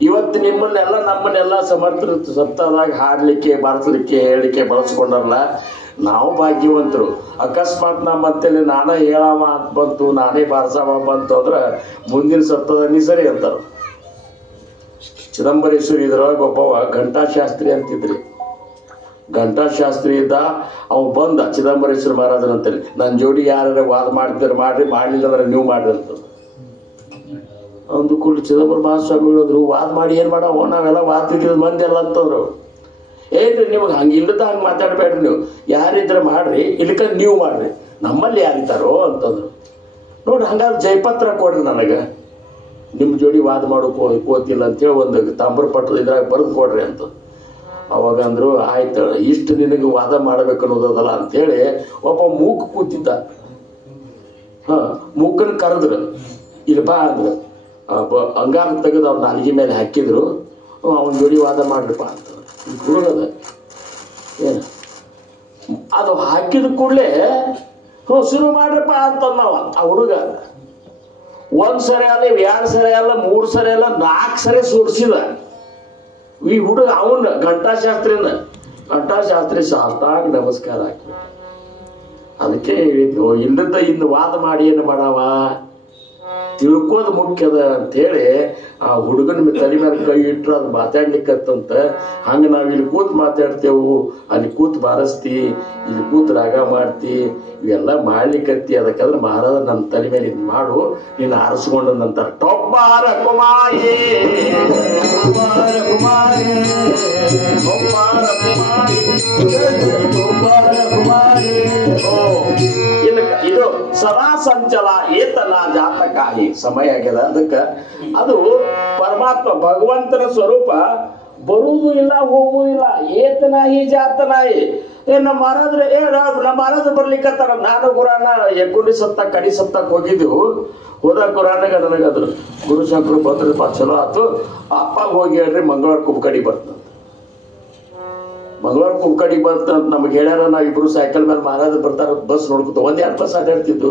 ಇವತ್ತು ನಮ್ಮನ್ನೆಲ್ಲ ಸಮರ್ಥರು ಸಪ್ತಾಹದಾಗ ಹಾಡಲಿಕ್ಕೆ, ಬಾರಿಸಲಿಕ್ಕೆ, ಹೇಳಲಿಕ್ಕೆ ಬಳಸ್ಕೊಂಡಲ್ಲ. ನಾವು ಭಾಗ್ಯವಂತರು. ಅಕಸ್ಮಾತ್ ನಮ್ಮಂತೇಳಿ ನಾನೇ ಹೇಳವ ಅಂತ ಬಂತು, ನಾನೇ ಬಾರಿಸವ ಬಂತು ಅಂದ್ರೆ ಮುಂದಿನ ಸಪ್ತಾಹದಾಗ ನೀ ಸರಿ ಅಂತಾರೆ. ಚಿದಂಬರೇಶ್ವರಿ ಇದ್ರೊಳಗೆ ಒಬ್ಬವ ಘಂಟಾಶಾಸ್ತ್ರಿ ಅಂತಿದ್ರಿ. ಘಂಟಾಶಾಸ್ತ್ರಿ ಇದ್ದ. ಅವ್ ಬಂದ ಚಿದಂಬರೇಶ್ವರ ಮಹಾರಾಜನಂತೇಳಿ, ನನ್ನ ಜೋಡಿ ಯಾರು ವಾದ ಮಾಡ್ತಾರೆ ಮಾಡ್ರಿ, ಮಾಡಲಿಲ್ಲ ಅಂದ್ರೆ ನೀವು ಮಾಡ್ರಿ ಅಂತ. ಒಂದು ಕುಳ್ಳು ಚಿದಂಬರ ಮಹಾಸ್ವಾಮಿಗಳು ಅಂದ್ರು, ವಾದ ಮಾಡಿ ಏನು ಮಾಡವ, ನಾವೆಲ್ಲ ವಾದಿಕ್ಕಿದ ಮಂದಿ ಅಲ್ಲ ಅಂತಂದ್ರು. ಏನ್ರಿ ನಿಮಗೆ ಹಂಗೆ ಇಲ್ಲದ ಹಂಗೆ ಮಾತಾಡಬೇಡ್ರಿ, ನೀವು ಯಾರಿದ್ರೆ ಮಾಡ್ರಿ, ಇಲ್ಕ ನೀವು ಮಾಡ್ರಿ, ನಮ್ಮಲ್ಲಿ ಯಾರಿದ್ದಾರೋ ಅಂತಂದ್ರು. ನೋಡ್ರಿ, ಹಂಗಾದ್ರೆ ಜಯಪತ್ರ ಕೊಡ್ರಿ ನನಗೆ, ನಿಮ್ಮ ಜೋಡಿ ವಾದ ಮಾಡೋಕೆ ಕೋತಿಲ್ಲ ಅಂತೇಳಿ ಒಂದು ತಾಮ್ರಪಟ್ಟದ ಇದ್ರಾಗ ಬರೆದು ಕೊಡ್ರಿ ಅಂತ. ಅವಾಗ ಅಂದರು, ಆಯ್ತು ಇಷ್ಟು ನಿನಗೆ ವಾದ ಮಾಡಬೇಕು ಅನ್ನೋದಲ್ಲ ಅಂಥೇಳಿ ಒಬ್ಬ ಮೂಕ್ ಕೂತಿದ್ದ. ಮೂಕನ ಕರೆದ್ರು, ಇಲ್ಲಿ ಬಾ ಅಂದ್ರು. ಅಂಗಾರ ತೆಗೆದು ಅವ್ರ ನಾಲಿಗೆ ಮೇಲೆ ಹಾಕಿದ್ರು. ಅವನ ಜೋಡಿ ವಾದ ಮಾಡ್ರಪ್ಪ ಅಂತ ಹುಡುಗದ ಏನು ಅದು ಹಾಕಿದ ಕೂಡಲೇ ಶುರು ಮಾಡ್ರಪ್ಪ ಅಂತಂದವ ಆ ಹುಡುಗ. 1 ಸರಿ ಅಲ್ಲ, 2 ಸರಿ ಅಲ್ಲ, 3 ಸರಿ ಅಲ್ಲ, 4 ಸರಿ ಸುಡಿಸಿದ ಈ ಹುಡುಗ. ಅವನ ಘಂಟಾಶಾಸ್ತ್ರಿ ಸಾಷ್ಟಾಂಗ ನಮಸ್ಕಾರ ಹಾಕಿ. ಅದಕ್ಕೆ ಹೇಳಿದ್ವು, ಇಲ್ಲದ ಇನ್ನು ವಾದ ಮಾಡಿ ಏನು ಮಾಡವ, ತಿಳ್ಕೋದು ಮುಖ್ಯದ ಅಂಥೇಳಿ ಆ ಹುಡುಗನ ತಲೆ ಮೇಲೆ ಕೈ ಇಟ್ಟರು ಅದು ಮಾತಾಡ್ಲಿಕ್ಕತ್ತಂತ. ಹಂಗೆ ನಾವು ಇಲ್ಲಿ ಕೂತು ಮಾತಾಡ್ತೇವು, ಅಲ್ಲಿ ಕೂತು ಬಾರಿಸ್ತಿ, ಇಲ್ಲಿ ಕೂತು ರಾಗ ಮಾಡ್ತಿ, ಇವೆಲ್ಲ ಮಾಡ್ಲಿಕ್ಕತ್ತಿ. ಅದಕ್ಕಾದ್ರೆ ಮಹಾರಾಜ ನಮ್ಮ ತಲೆ ಮೇಲೆ ಇದು ಮಾಡು, ನೀನು ಆರಿಸ್ಕೊಂಡಂತಾರ. ಟೊಬ್ಬಾರ ಕುಮಾರಿ ಇದು ಸದಾ ಸಂಚಲ ಏತನ ಜಾತಕಾಯಿ ಸಮಯ ಆಗ್ಯದ. ಅದಕ್ಕೆ ಅದು ಪರಮಾತ್ಮ ಭಗವಂತನ ಸ್ವರೂಪ ಬರುವುದು ಇಲ್ಲ, ಹೋಗುವುದಿಲ್ಲ. ಏತನಾಯಿ ಜಾತನಾಯಿ. ನಮ್ಮ ಮಹಾರಾಜ ಬರ್ಲಿಕ್ಕತ್ತಾರ. ನಾನು ಗುರಾನ ಎಕ್ಕುಂಡಿ ಸತ್ತ ಕಡಿ ಸತ್ತಕ್ಕೆ ಹೋಗಿದ್ದೆವು. ಹೋದಾಗ ಗುರಾನಾಗ ನನಗದ್ರು ಗುರುಶಂಕರು ಬಂದ್ರಪ್ಪ, ಚಲೋ ಆಯ್ತು, ಅಪ್ಪ ಹೋಗಿ ಹೇಳ್ರಿ ಮಂಗಳವಾರ ಕುಬ್ಕಡಿ ಬರ್ತಂತ. ಮಂಗಳವಾರ ಕುಬ್ಕಡಿ ಬಂತಂತ ನಮ್ಗೆ ಹೇಳ್ಯಾರ. ನಾವಿಬ್ರು ಸೈಕಲ್ ಮೇಲೆ ಮಹಾರಾಜ ಬರ್ತಾರ, ಬಸ್ ನೋಡ್ಕೊತ 1-2 ಬಸ್ ಅಡ್ಡಾಡ್ತಿದ್ದು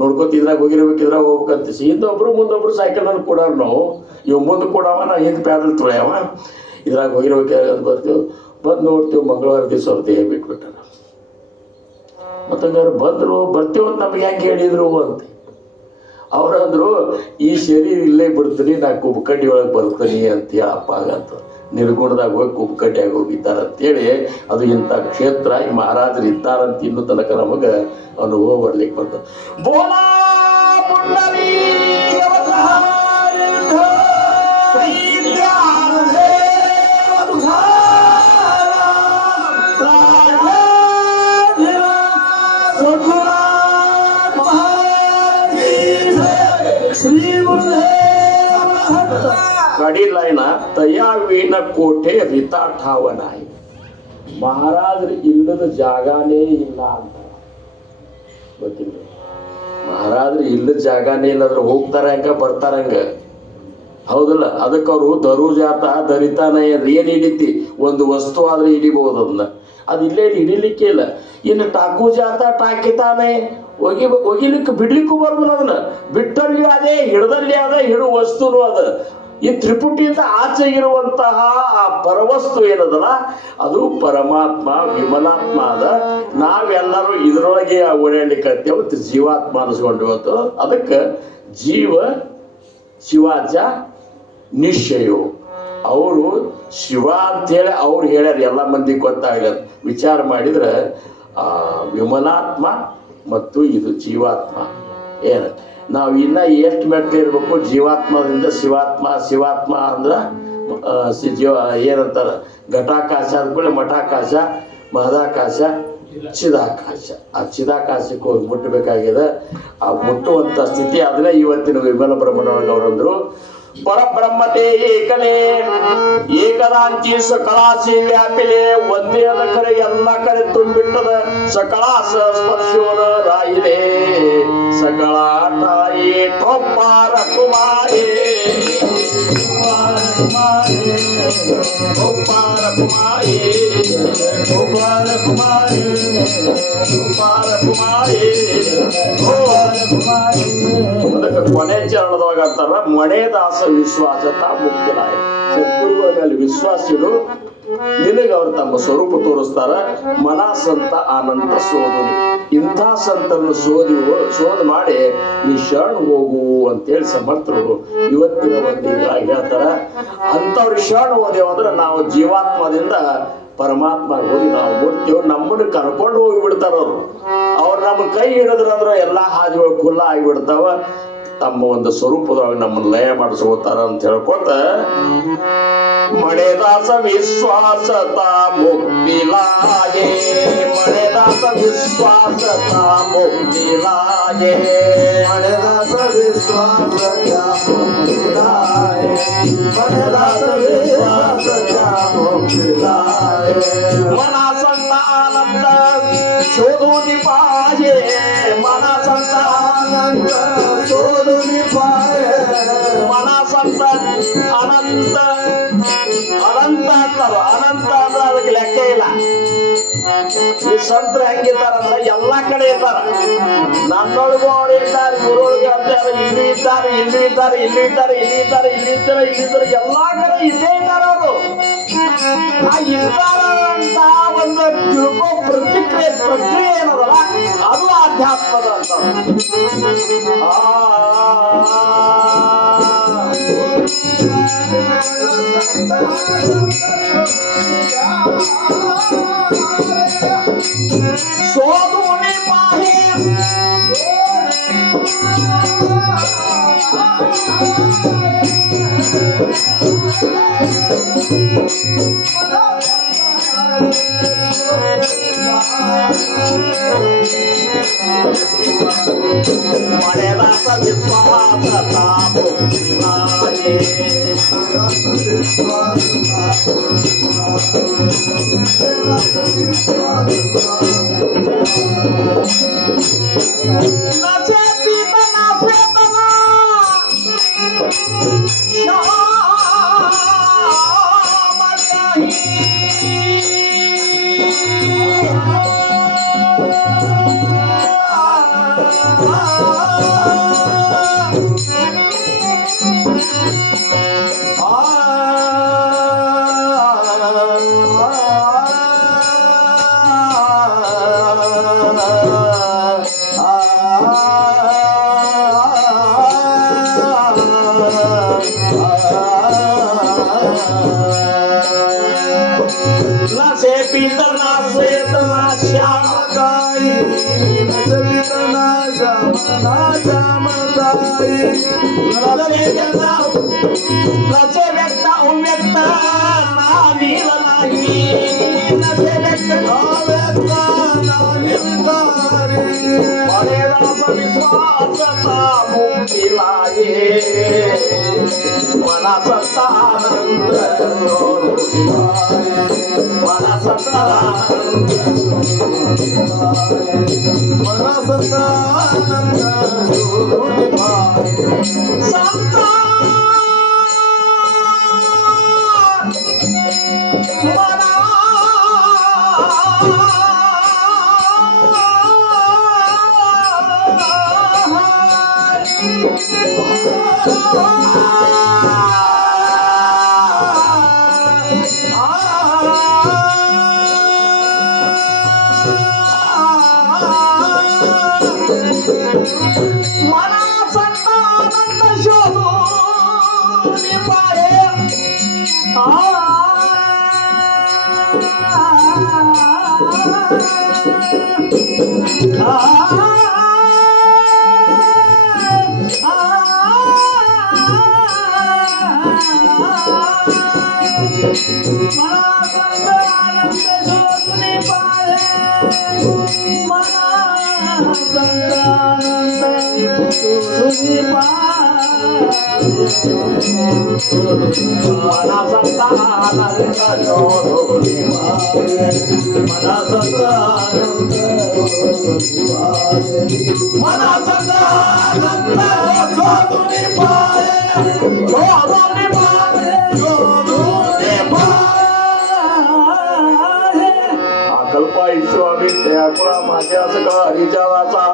ನೋಡ್ಕೊತ ಇದ್ರಾಗ ಹೋಗಿರ್ಬೇಕಿದ್ರಾಗ ಹೋಗ್ಬೇಕಂತ. ಹಿಂದೊಬ್ರು ಮುಂದೊಬ್ರು ಸೈಕಲ್ ಮೇಲೆ ಕೊಡೋರು ನಾವು. ಇವ್ ಮುಂದೆ ಕೊಡವ, ನಾವು ಹಿಂದೆ ಪ್ಯಾಡಲ್ ತುಳಿಯವ, ಇದ್ರಾಗ ಹೋಗಿರ್ಬೇಕಾಗ ಬರ್ತೀವಿ. ಬಂದು ನೋಡ್ತೀವಿ ಮಂಗಳವಾರ ದಿವಸ ಅವ್ರ ದೇಹ ಬಿಟ್ಬಿಟ್ಟಾರ. ಮತ್ತಂಗಾರು ಬಂದರು ಬರ್ತೀವಿ ಅಂತ ನಮ್ಗೆ ಹೆಂಗೆ ಹೇಳಿದ್ರು ಅಂತ. ಅವ್ರಂದ್ರು, ಈ ಶರೀರ ಇಲ್ಲೇ ಬಿಡ್ತೀನಿ, ನಾ ಕುಬ್ಕಡ್ಡಿ ಒಳಗೆ ಬರ್ತೀನಿ ಅಂತ ಹೇಳಪ್ಪ ಆಗಂತ. ನಿರ್ಗುಣದಾಗ ಹೋಗಿ ಕುಬ್ಕಡ್ಡಿಯಾಗಿ ಹೋಗಿದ್ದಾರೆ ಅಂತೇಳಿ ಅದು ಇಂಥ ಕ್ಷೇತ್ರ, ಈ ಮಹಾರಾಜರು ಇದ್ದಾರಂತ ಇನ್ನೂ ತನಕ ನಮಗೆ ಅನುಭವ ಬರ್ಲಿಕ್ಕೆ ಬರ್ತದೆ. ಬೋಲಾ ಪುಂಡರೀ ಕಡಿ ಲೈನ ತಯಾವೀನ ಕೋಟೆ ರಿತಾ ಠಾವನಾಯಿ. ಮಹಾರಾಜರು ಇಲ್ಲದ ಜಾಗನೇ ಇಲ್ಲ ಅಂತ ಗೊತ್ತಿಲ್ಲ. ಮಹಾರಾಜರು ಇಲ್ಲದ ಜಾಗನೇ ಇಲ್ಲದ್ರೆ ಹೋಗ್ತಾರ ಹಂಗ ಬರ್ತಾರ ಹಂಗ, ಹೌದಲ್ಲ? ಅದಕ್ಕೆ ಅವರು ದರುಜಾತ ದರಿತಾನ ಏನ್ ಹಿಡಿತಿ, ಒಂದು ವಸ್ತು ಆದ್ರೆ ಹಿಡಿಬಹುದು ಅದನ್ನ. ಅದು ಇಲ್ಲೇ ಹಿಡಿಲಿಕ್ಕೆ ಇಲ್ಲ. ಇನ್ನು ಟಾಕು ಜಾತ ಟಾಕಿತಾನೆ ಒಗಿಲಿಕ್ಕೆ ಬಿಡ್ಲಿಕ್ಕೂ ಬರೋದಿಲ್ಲ. ಅದನ್ನ ಬಿಟ್ಟಲ್ಲಿ ಅದೇ, ಹಿಡ್ದಲ್ಲಿ ಅದ, ಹಿಡು ವಸ್ತುನು ಅದ. ಈ ತ್ರಿಪುಟಿಯಿಂದ ಆಚೆಗಿರುವಂತಹ ಆ ಪರವಸ್ತು ಏನದಲ್ಲ, ಅದು ಪರಮಾತ್ಮ ವಿಮಲಾತ್ಮ ಅದ. ನಾವೆಲ್ಲರೂ ಇದರೊಳಗೆ ಓಡಾಡ್ಲಿಕ್ಕೆ ಜೀವಾತ್ಮ ಅನಿಸ್ಕೊಂಡಿವತ್ತು. ಅದಕ್ಕೆ ಜೀವ ಶಿವಾಚ ನಿಶ್ಚಯೋ. ಅವರು ಶಿವ ಅಂತೇಳಿ ಅವ್ರು ಹೇಳ್ಯಾರ, ಎಲ್ಲ ಮಂದಿಗೆ ಗೊತ್ತಾಗಲ್ಲ. ವಿಚಾರ ಮಾಡಿದ್ರೆ ವಿಮಲಾತ್ಮ ಮತ್ತು ಇದು ಜೀವಾತ್ಮ ಏನು, ನಾವು ಇನ್ನ ಎಷ್ಟು ಮೆಟ್ಲು ಇರ್ಬೇಕು ಜೀವಾತ್ಮದಿಂದ ಶಿವಾತ್ಮ. ಶಿವಾತ್ಮ ಅಂದ್ರೆ ಏನಂತಾರ, ಘಟಾಕಾಶ ಅಂದ್ಕೊಳ್ಳಿ ಮಠಾಕಾಶ, ಮಹದಾಕಾಶ, ಚಿದಾಕಾಶ. ಆ ಚಿದಾಕಾಶಕ್ಕೆ ಹೋಗಿ ಮುಟ್ಟಬೇಕಾಗಿದೆ. ಆ ಮುಟ್ಟುವಂಥ ಸ್ಥಿತಿ ಅದನ್ನೇ ಇವತ್ತಿನ ವಿಮಲ ಬ್ರಹ್ಮನೊಳಗೆ ಅವರಂದ್ರು. ಪರಬ್ರಹ್ಮತೆ ಏಕಲೇ ಏಕದಾಂಚಿ ಸಕಳಾಸಿ ವ್ಯಾಪಿಲೆ. ಒಂದೇ ಅದ ಕರೆ ಎಲ್ಲ ಕಡೆ ತುಂಬಿಟ್ಟದ. ಸಕಳಾಸ ಸ್ಪರ್ಶೋದ ರಾಯಿಲೆ ಸಕಳಾಟಾಯಿ ಟೊಬ್ಬಾರ ಕುಮಾರಿ. ಗೋಪಾಲ ಕುಮಾರಿ ಗೋಪಾಲ ಕುಮಾರಿ ಗೋಪಾಲ ಕುಮಾರಿ ಗೋಪಾಲ ಕುಮಾರಿ. ಅದಕ್ಕೆ ಕೊನೆ ಚರಣದೊಳಗ ಅಂತಾರ ಮಣೇದಾಸ ವಿಶ್ವಾಸತ ಮುಕ್ತಿನಾಯ. ಸದ್ಗುರುಗಳಿಗೆ ಅಲ್ಲಿ ವಿಶ್ವಾಸ ಇಡು, ನಿನಗೆ ಅವರು ತಮ್ಮ ಸ್ವರೂಪ ತೋರಿಸ್ತಾರ. ಮನಸ್ಸಂತ ಅನಂತ ಸೋದನಿ, ಇಂಥ ಸಂತರನ್ನು ಶೋಧ ಮಾಡಿ ನೀ ಶರಣ ಹೋಗು ಅಂತೇಳಿ ಸಮರ್ಥರು ಇವತ್ತಿನ ಒಂದು ಇದ್ರಾಗ ಹೇಳ್ತಾರ. ಅಂಥವ್ರು ಶರಣ ಹೋದೆವು ಅಂದ್ರೆ ನಾವು ಜೀವಾತ್ಮದಿಂದ ಪರಮಾತ್ಮ ಹೋಗಿ ನಾವು ಮುಟ್ತೇವೆ. ನಮ್ಮನ್ನು ಕರ್ಕೊಂಡು ಹೋಗಿ ಬಿಡ್ತಾರ ಅವ್ರು ನಮ್ಮ ಕೈ ಹಿಡಿದ್ರಂದ್ರೆ ಎಲ್ಲಾ ಹಾದಿಗಳು ಖುಲ್ಲ ಆಗಿಬಿಡ್ತಾವ. ತಮ್ಮ ಒಂದು ಸ್ವರೂಪದೊಳಗೆ ನಮ್ಮನ್ನು ಲಯ ಮಾಡಿಸ್ಕೋತಾರ ಅಂತ ಹೇಳ್ಕೊತ ಮಣೇದಾಸ ವಿಶ್ವಾಸತ ಮುಕ್ತಿಲಾಯೇ ಮಣೇದಾಸ ವಿಶ್ವಾಸತ ಮುಕ್ತಿಲಾಯೇ ಮಣೇದಾಸ ವಿಶ್ವಾಸತ ಮುಕ್ತಿಲಾಯೇ ಮಣೇದಾಸ ವಿಶ್ವಾಸತ ಮುಕ್ತಿಲಾಯೇ ಮನಸಂತ ಆನಂದ ಶೋಧುನಿ ಪಾಯೇ ಮನಸಂತ ಆನಂದ ಶೋಧುನಿ ಪಾಯೇ ಮನಸಂತ ಅನಂತ ಅನಂತ ಅಂತಾರ. ಅನಂತ ಅಂದ್ರೆ ಅದಕ್ಕೆ ಲೆಕ್ಕ ಇಲ್ಲ. ಈ ಸಂತರ ಹೆಂಗಿದ್ದಾರಂದ್ರೆ ಎಲ್ಲಾ ಕಡೆ ಇದ್ದಾರೆ. ನನ್ನೊಳಗೂ ಅವ್ರು ಇದ್ದಾರೆ, ಇವ್ರೊಳಗೆ ಅಂತಾರೆ, ಇಲ್ಲಿ ಇದ್ದಾರೆ, ಇಲ್ಲಿ ಇದ್ದಾರೆ, ಇಲ್ಲಿ ಇದ್ದಾರೆ, ಇಲ್ಲಿ ಇದ್ದಾರೆ, ಇಲ್ಲಿ ಇದ್ದಾರೆ, ಇಲ್ಲಿ ಇದ್ದಾರೆ, ಎಲ್ಲಾ ಕಡೆ ಇದ್ದೇ ಇದ್ದಾರೆ ಅವರು. ಆ ಇದ್ದಾರ ಅಂತ ಒಂದು ತಿಳ್ಕೋ ಪ್ರಕ್ರಿಯೆ ಏನದಲ್ಲ ಅದು ಆಧ್ಯಾತ್ಮದ ಅಂತ. सोधुनी पाहे मणेदास विश्वासता मुक्तिलाये नचे पीतना फेतना श्याम कहीं नसे पीतना श्वेतना श्याम गाई नसे पीतना श्याम गाई नसे व्यक्त उव्यक्त ना नील नाही नसे व्यक्त अव्यक्त ना नीलधारी मणेदास विश्वासता मुक्तिलाये मनासंत आनंद मनासंत आनंद मनासंत आनंद संत मना मनासंत आनंद शोधून पाहे मना कुळा माझ्या सकळ हरिचाराचा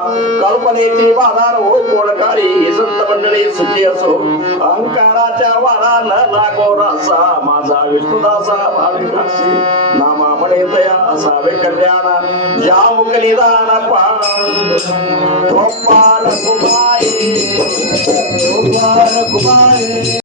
कल्पनेची बाधार हो कोण काळी संत मंडळी सुखी असो अहंकाराच्या वारा न लागो रासा माझा विष्णुदासा भाविकासी नामा म्हणे तया असावे कल्याण ज्या मुख निदान गोपाल कुमारी